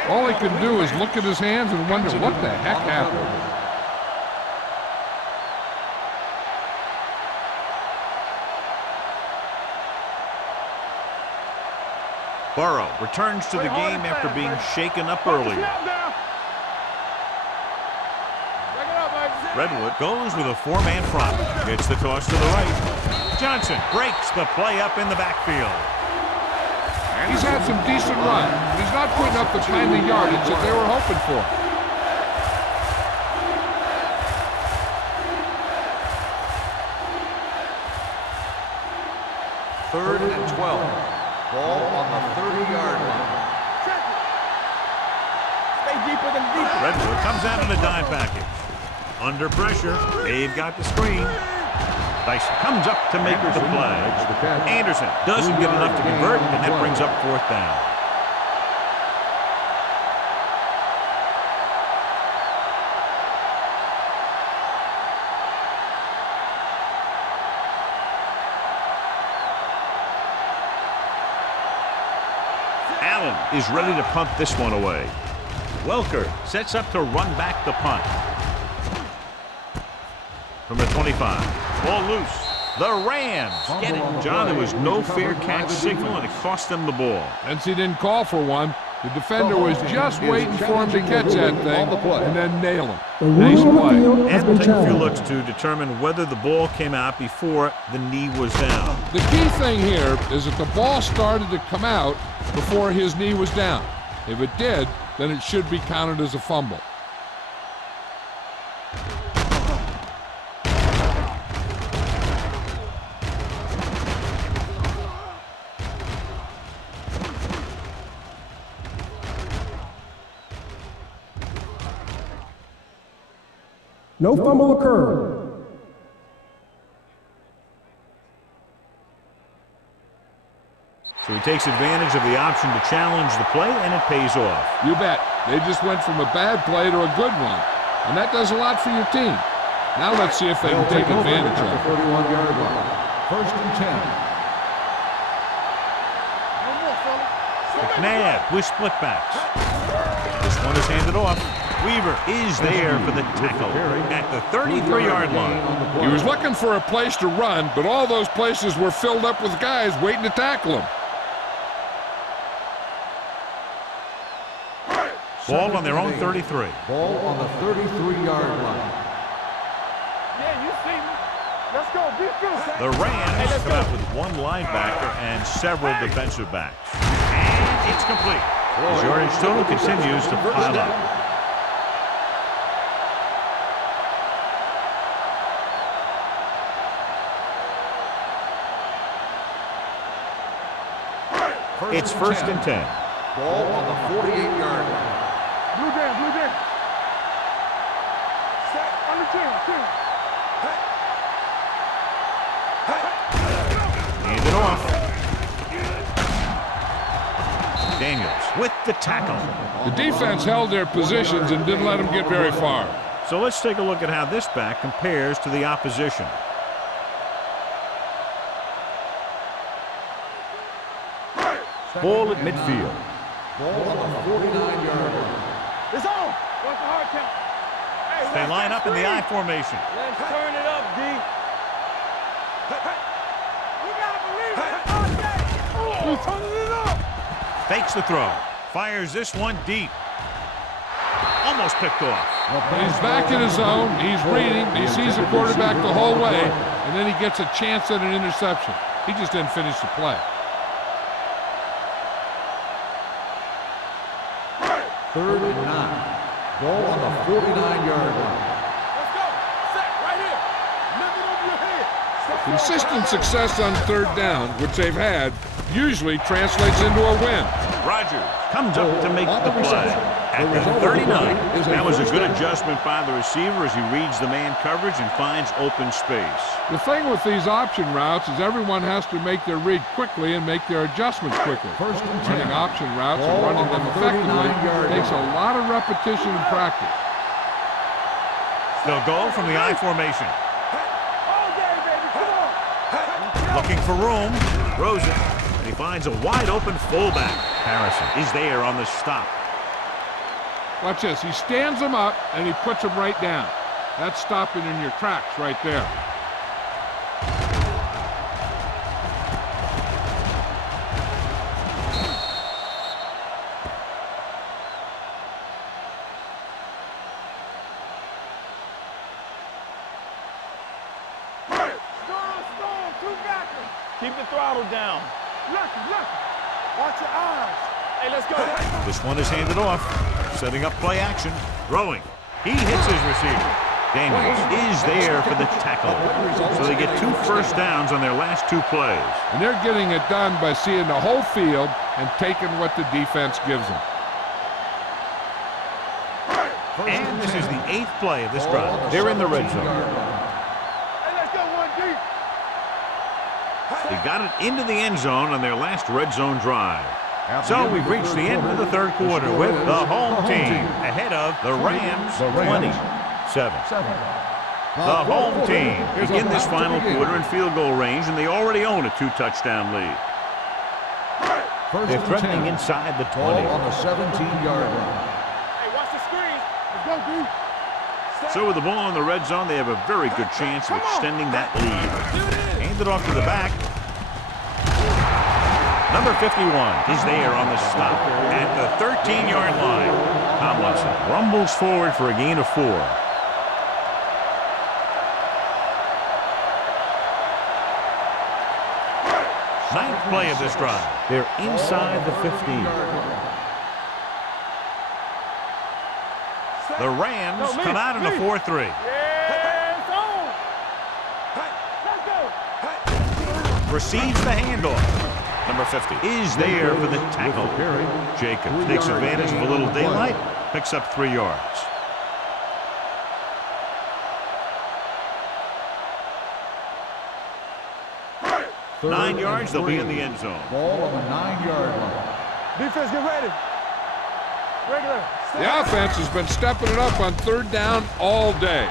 All he can do is look at his hands and wonder what the heck happened. Burrow returns to the game after being shaken up earlier. Redwood goes with a 4-man front. Gets the toss to the right. Johnson breaks the play up in the backfield. He's had some decent run, but he's not putting up the kind of yardage that they were hoping for. Third and 12. Ball on the 30-yard line. Stay deeper than deeper. Redwood comes out in a dime package. Under pressure, they've got the screen. Dyson comes up to make the play. Anderson doesn't get enough to convert, and that brings up fourth down. Allen is ready to punt this one away. Welker sets up to run back the punt. From the 25. Ball loose. The Rams get it. John, there was no fair catch signal, and it cost them the ball. Since he didn't call for one, the defender was just waiting for him to catch that thing and then nail him. Nice play. And we'll take a few looks to determine whether the ball came out before the knee was down. The key thing here is that the ball started to come out before his knee was down. If it did, then it should be counted as a fumble. No fumble occurred. So he takes advantage of the option to challenge the play, and it pays off. You bet. They just went from a bad play to a good one. And that does a lot for your team. Now let's see if they can take advantage of it. 31-yard line. First and 10. McNabb with splitbacks. This one is handed off. Weaver is there for the tackle at the 33-yard line. He was looking for a place to run, but all those places were filled up with guys waiting to tackle him. Ball on their own 33. Ball on the 33-yard line. Yeah, you see me. Let's go. Be good. The Rams come out with one linebacker and several defensive backs. And it's complete. The yardage total continues to pile up. It's first and 10. Ball on the 48-yard line. Blue down, blue down. Set on the 10. Hand it off. Daniels with the tackle. The defense held their positions and didn't let them get very far. So let's take a look at how this back compares to the opposition. Ball at midfield. Ball on the 49-yard line. It's on. What's the hard count? Hey, They line up in the I formation. Let's turn it up, D. We gotta believe it. He's turning it up. Fakes the throw. Fires this one deep. Almost picked off. He's back in his zone. He's reading. He sees the quarterback the whole way, and then he gets a chance at an interception. He just didn't finish the play. Third and 9. Ball on the 49-yard line. Let's go. Consistent success on third down, which they've had, usually translates into a win. Rogers comes up to make the play. At the 39, that was a good adjustment by the receiver as he reads the man coverage and finds open space. The thing with these option routes is everyone has to make their read quickly and make their adjustments quickly. Running option routes and running them effectively takes a lot of repetition and practice. They'll go from the I formation. All day, baby. Come on. Looking for room. Throws it. And he finds a wide open fullback. Harrison is there on the stop. Watch this. He stands them up and he puts them right down. That's stopping in your tracks right there. Strong, two backers. Keep the throttle down. Lucky. Watch your eyes. Hey, let's go. This one is handed off. Setting up play action. Throwing. He hits his receiver. Daniels is there for the tackle. So they get 2 first downs on their last 2 plays. And they're getting it done by seeing the whole field and taking what the defense gives them. And this is the 8th play of this drive. They're in the red zone. Hey, let's go one deep. They got it into the end zone on their last red zone drive. So we've reached the end of the third quarter with the home team ahead of the Rams 27. The home team begin this final quarter in field goal range, and they already own a 2-touchdown lead. They're threatening inside the 20. On the 17-yard line. Hey, watch the screen. Let's go deep. So with the ball in the red zone, they have a very good chance of extending that lead. Handed off to the back. Number 51 is there on the stop at the 13-yard line. Tomlinson rumbles forward for a gain of 4. Ninth play of this drive. They're inside the 15. The Rams come out in a 4-3. Yeah, it's on. Let's go. Receives the handoff. Number 50 is there for the tackle. Jacobs takes advantage of a little daylight, picks up 3 yards. Third 9 yards, they'll be and in the 3. end zone. Ball on the 9-yard line. Defense, get ready. Regular. The offense has been stepping it up on third down all day.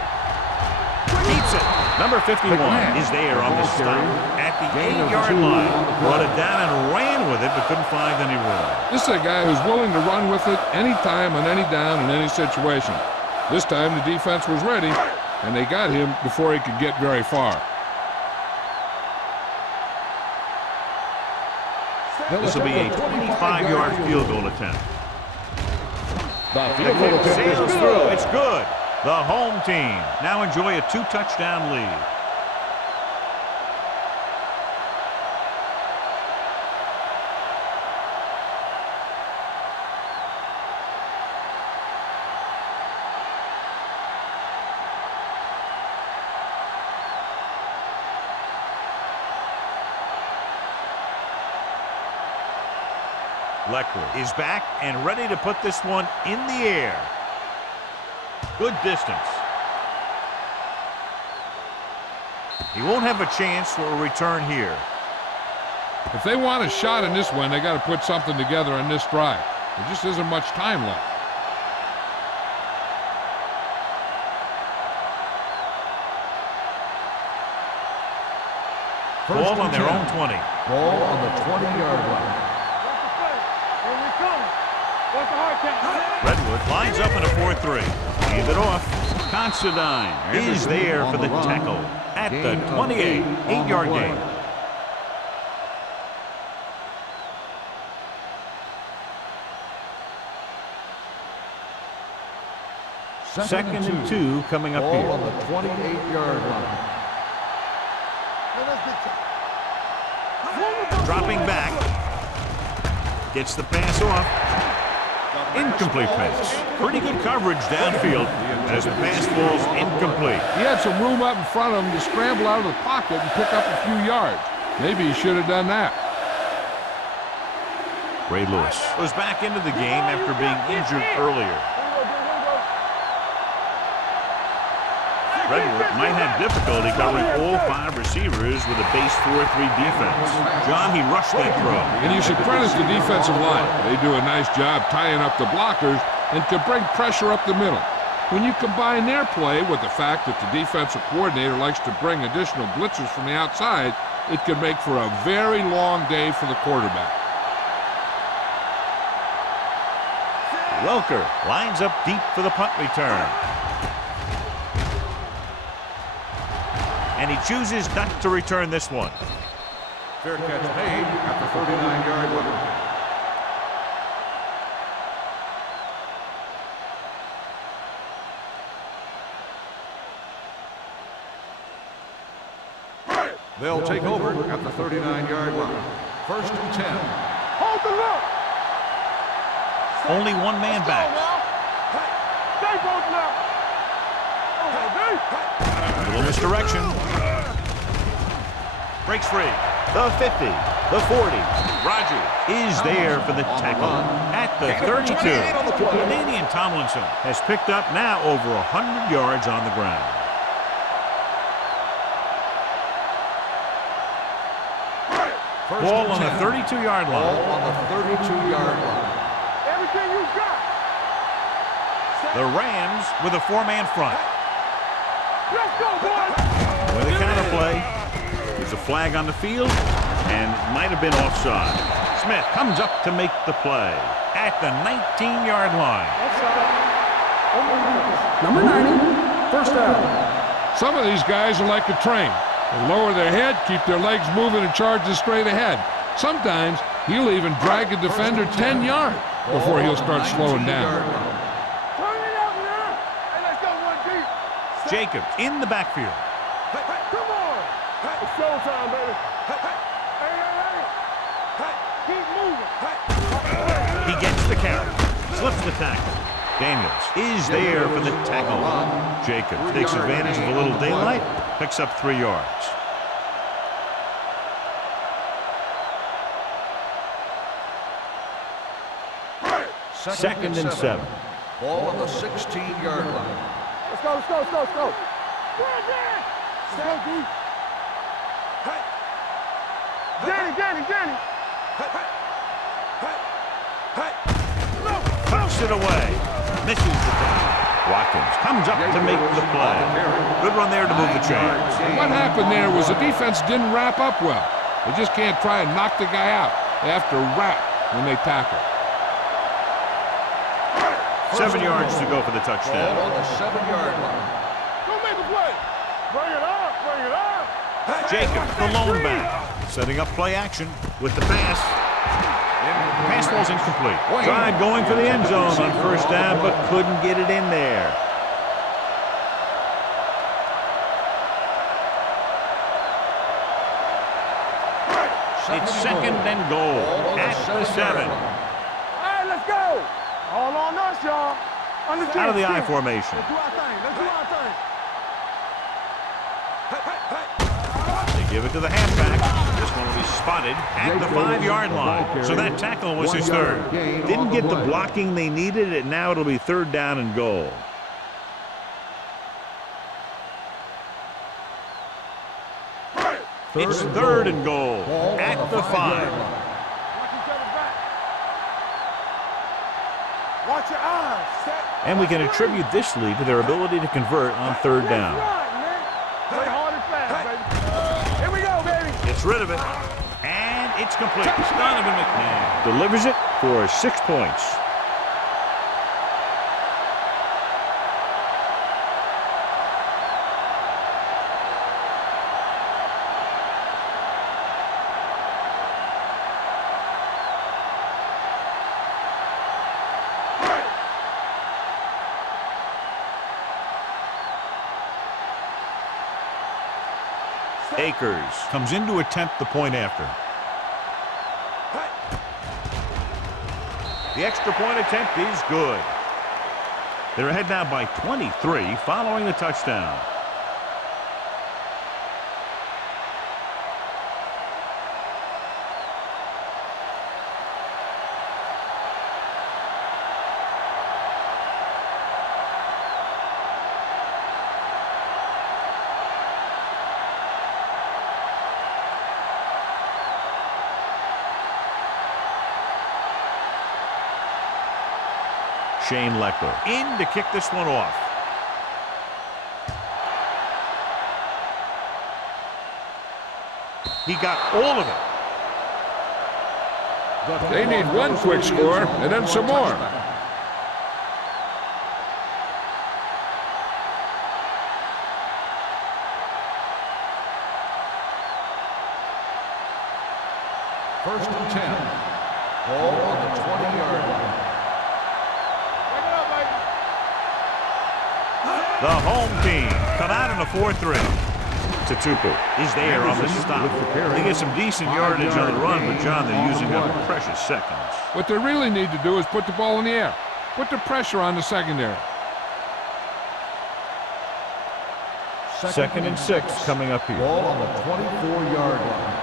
Keeps it. Number 51 is there on the stop at the 8-yard line. Brought it down and ran with it, but couldn't find any room. This is a guy who's willing to run with it anytime, on any down, in any situation. This time the defense was ready, and they got him before he could get very far. This will be a 25-yard field goal attempt. The The field goal kick attempt sails is through. good. It's good. The home team now enjoy a 2-touchdown lead. Leckler is back and ready to put this one in the air. Good distance. He won't have a chance for a return here. If they want a shot in this one, they got to put something together on this drive. There just isn't much time left. Ball on their own 20. Ball on the 20-yard line. Watch the play. Here we come. Watch the hard count. Redwood lines up in a 4-3. Hand it off. Considine is there for the tackle at the 28. 8-yard gain. Second and 2 coming up Ball here. on the 28-yard line. Dropping back. Gets the pass off. Incomplete pass. Pretty good coverage downfield as the pass falls incomplete. He had some room up in front of him to scramble out of the pocket and pick up a few yards. Maybe he should have done that. Ray Lewis was back into the game after being injured earlier. Redworth might have difficulty covering all 5 receivers with a base 4-3 defense. John, he rushed that throw. And you should credit the defensive line. They do a nice job tying up the blockers and can bring pressure up the middle. When you combine their play with the fact that the defensive coordinator likes to bring additional blitzers from the outside, it can make for a very long day for the quarterback. Welker lines up deep for the punt return. And he chooses not to return this one. Fair catch made at the 39-yard line. They'll take over at the 39-yard line. 1st and 10. Hold the look. Only one man back. Stay both now. A little misdirection. Breaks free. The 50. The 40. Rogers is there for the tackle at the 32. Canadian Tomlinson has picked up now over 100 yards on the ground. Ball on the 32-yard line. Ball on the 32-yard line. Everything you got. The Rams with a 4-man front. Let's go, boys. With a counterplay. There's a flag on the field, and it might have been offside. Smith comes up to make the play at the 19-yard line. Number 90, first down. Some of these guys are like a train. They lower their head, keep their legs moving, and charge straight ahead. Sometimes he'll even drag a defender 10 yards before he'll start slowing down. Turn it up now. Hey, let's go one deep. Jacobs in the backfield. Come on. It's showtime, baby. Hey. Keep moving. He gets the carry, slips the tackle. Daniels is there for the tackle. Jacobs takes advantage of a little daylight, picks up 3 yards. Second and 7. Ball on the 16-yard line. Let's go. Go, D. Danny. Puts it away. Misses the tackle. Watkins comes up to make the play. Good run there to move the chains. What happened there was the defense didn't wrap up well. They just can't try and knock the guy out. They have to wrap when they tackle. 7 yards to go for the touchdown. Ball on the 7-yard line. Don't make a play. Bring it up. Jacobs, the lone back, setting up play action with the pass. Pass falls incomplete. Tried going for the end zone on first down, but couldn't get it in there. It's second and goal at the 7. All right, let's go. All on us, y'all. Out of the I formation. Let's do our thing. They give it to the halfback. This one will be spotted at the 5-yard line. So that tackle was his third. Didn't get the blocking they needed, and now it'll be 3rd down and goal. It's 3rd and goal at the 5. Watch each other back. Watch your eyes. And we can attribute this lead to their ability to convert on 3rd down. Play hard and fast, baby. Here we go, baby. Gets rid of it. And it's complete. Donovan McNabb delivers it for 6 points. Akers comes in to attempt the point after. The extra point attempt is good. They're ahead now by 23 following the touchdown. Shane Leckler in to kick this one off. He got all of it. They need one quick score and then some more. First and 10. Ball on the 20-yard line. The home team come out in a 4-3. Tatupu is there on the stop. They get some decent yardage on the run, but John, they're using up precious seconds. What they really need to do is put the ball in the air. Put the pressure on the secondary. Second and 6 coming up here. Ball on the 24-yard line.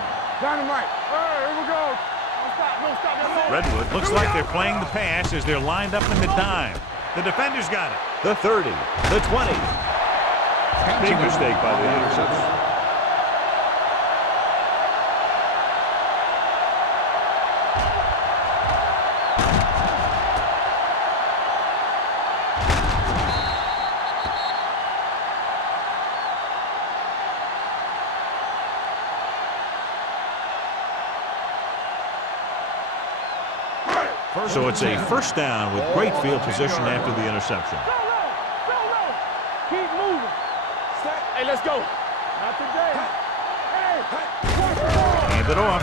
Dynamite. All right, here we go. Don't stop, don't stop. Don't stop. Redwood looks like they're playing the pass as they're lined up in the dime. The defenders got it. The 30, the 20. Big mistake by the interception. So it's a first down with great field position after the interception. Go low. Go low. Keep moving. Set. Hey, let's go. Not today. Hey. Hand it off.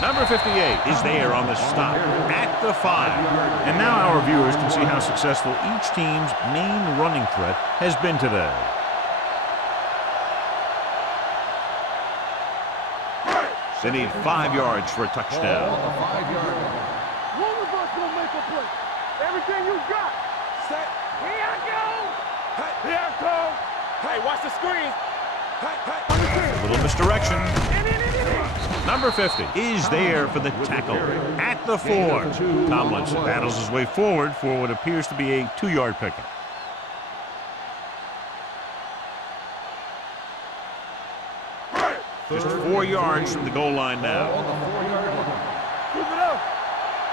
Number 58 is there on the stop at the 5. And now our viewers can see how successful each team's main running threat has been today. They need 5 yards for a touchdown. On the 5-yard line. One of us will make a play. Everything you got. Set. Here I go. Here I come. Hey, watch the screens. A little misdirection. Number 50 is there for the tackle at the 4. Tomlinson battles his way forward for what appears to be a 2-yard pickup. Just 4 yards from the goal line now. On the 4-yard line. Keep it up.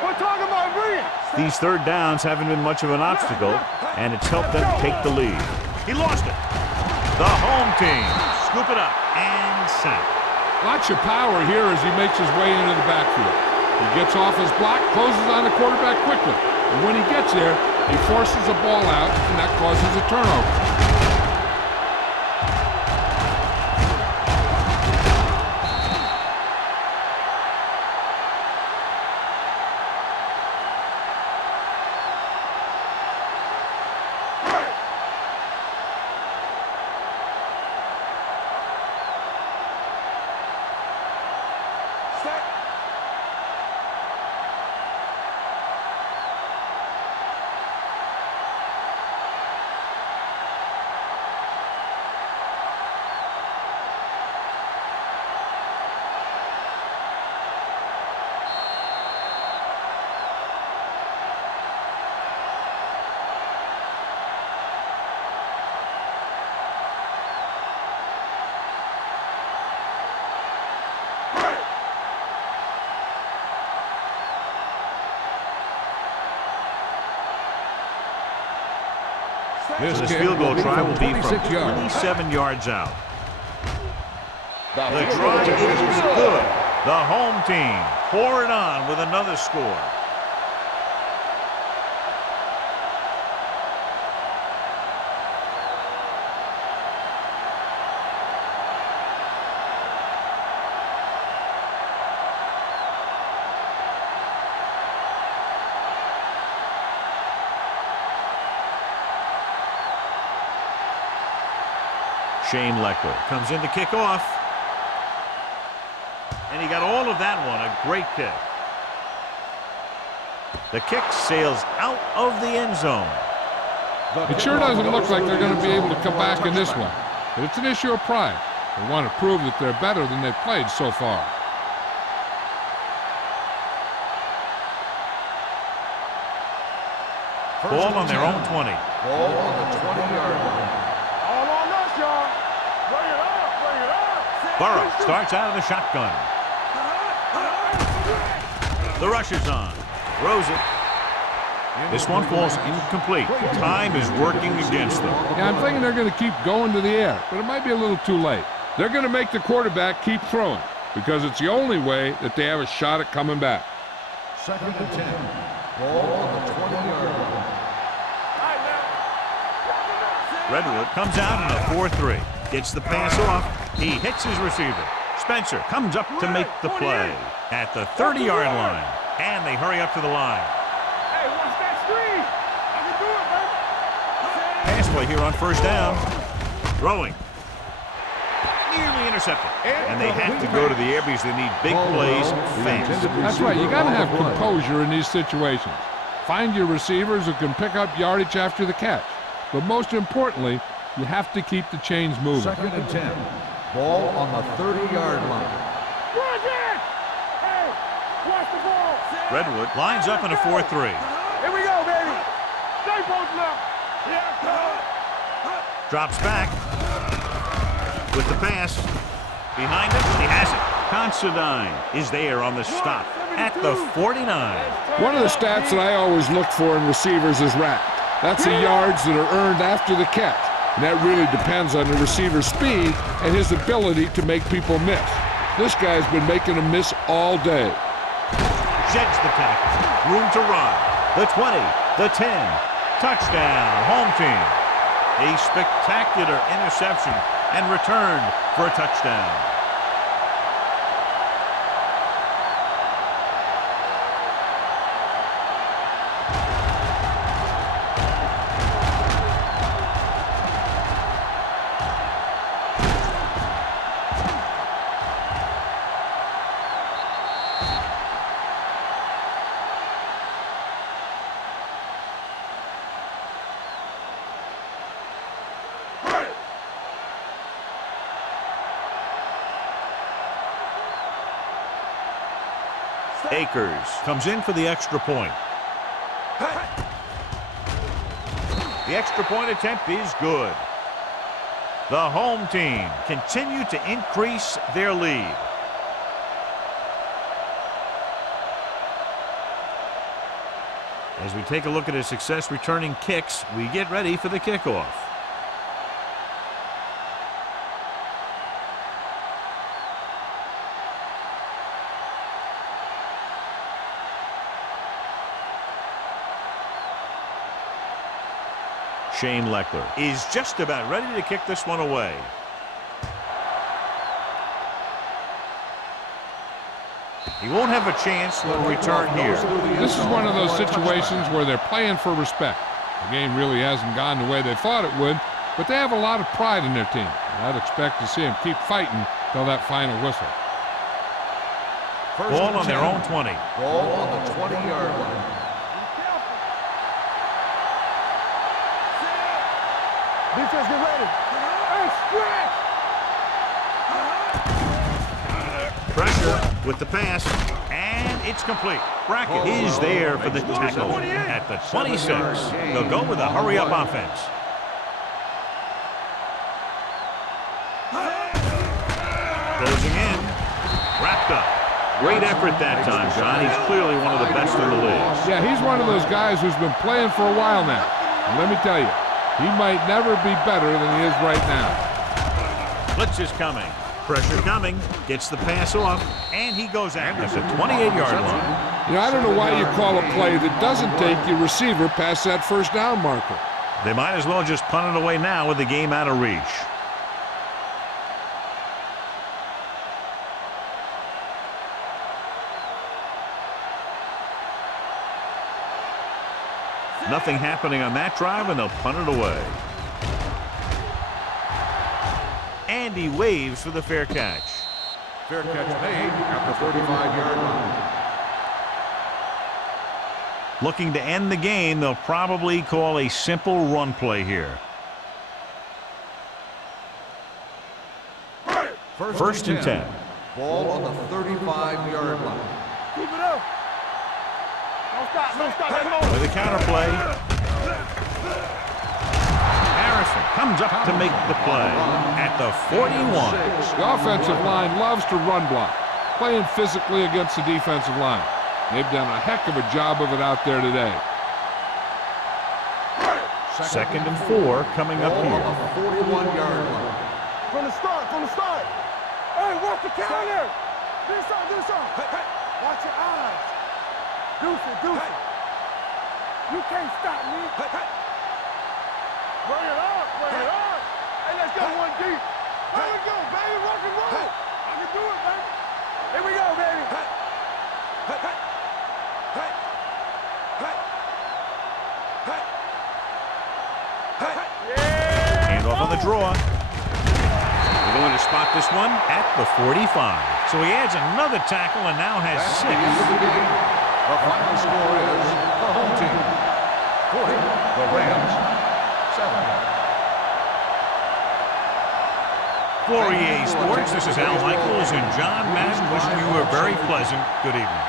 We're talking about brilliant. These third downs haven't been much of an obstacle, and it's helped them take the lead. He lost it. The home team scoop it up and sack. Lots of power here as he makes his way into the backfield. He gets off his block, closes on the quarterback quickly. And when he gets there, he forces the ball out, and that causes a turnover. This field goal try will be from 27 yards out. The try is good. The home team pour it on with another score. Shane Leckler comes in to kick off. And he got all of that one. A great kick. The kick sails out of the end zone. It sure doesn't look like they're going to be able to come back in this one, but it's an issue of pride. They want to prove that they're better than they've played so far. Ball on their own 20. Ball on the 20-yard line. All on us, y'all. Bring it up, bring it up. Burrow starts out of the shotgun. The rush is on. Throws it. This one falls incomplete. Time is working against them. Yeah, I'm thinking they're going to keep going to the air, but it might be a little too late. They're going to make the quarterback keep throwing because it's the only way that they have a shot at coming back. 2nd and 10. Ball on the 20-yard line. Redwood comes out in a 4-3. Gets the pass off. He hits his receiver. Spencer comes up to make the play at the 30-yard line. And they hurry up to the line. Hey, watch that screen. I can do it, baby. Pass play here on first down. Throwing. Nearly intercepted. And they have to go to the air because they need big plays fast. That's right. You got to have composure in these situations. Find your receivers who can pick up yardage after the catch. But most importantly, you have to keep the chains moving. 2nd and 10. Ball on the 30-yard line. Run it! Hey, watch the ball. Redwood lines up in a 4-3. Here we go, baby. Stay posting up. Yeah, Drops back with the pass. Behind him, he has it. Considine is there on the stop at the 49. One of the stats that I always look for in receivers is RAP. That's the yards that are earned after the catch. And that really depends on the receiver's speed and his ability to make people miss. This guy's been making them miss all day. Jets the tackle. Room to run. The 20, the 10. Touchdown, home team. A spectacular interception and returned for a touchdown. Akers comes in for the extra point. The extra point attempt is good. The home team continue to increase their lead. As we take a look at his success returning kicks, we get ready for the kickoff. Shane Leckler is just about ready to kick this one away. He won't have a chance to return here. This is one of those situations where they're playing for respect. The game really hasn't gone the way they thought it would, but they have a lot of pride in their team. And I'd expect to see them keep fighting till that final whistle. Ball on their own 20. Ball on the 20-yard line. Defense, get ready. Hey, stretch. Pressure with the pass, and it's complete. Brackett is there for the tackle at the 26. They'll go with a hurry-up offense. Closing in. Wrapped up. Great effort that time, John. He's clearly one of the best in the league. Yeah, he's one of those guys who's been playing for a while now. And let me tell you, he might never be better than he is right now. Blitz is coming. Pressure coming. Gets the pass off. And he goes out at the 28-yard line. You know, I don't know why you call a play that doesn't take your receiver past that first down marker. They might as well just punt it away now with the game out of reach. Nothing happening on that drive, and they'll punt it away. And he waves for the fair catch. Fair catch made at the 35-yard line. Looking to end the game, they'll probably call a simple run play here. First and 10. Ball on the 35-yard line. Keep it up. Don't stop, don't stop. Let's go. With a counter play. Harrison comes up to make the play at the 41. The offensive line loves to run block, playing physically against the defensive line. They've done a heck of a job of it out there today. Second and 4 coming up Ball here. on the 41-yard line. From the start, from the start. Hey, watch the counter. Do something, do something. Watch your eyes. Deuce it, deuce it. You can't stop me. Bring it up, bring it up. Hey, let's go one deep. Here we go, baby, rock and roll. I can do it, baby. Here we go, baby. Hand off on the draw. They're going to spot this one at the 45. So he adds another tackle and now has That's 6. the end of the game. The final score is the home team 40, the Rams 7. For EA Sports, this is Al Michaels and John Madden wishing you a very pleasant good evening.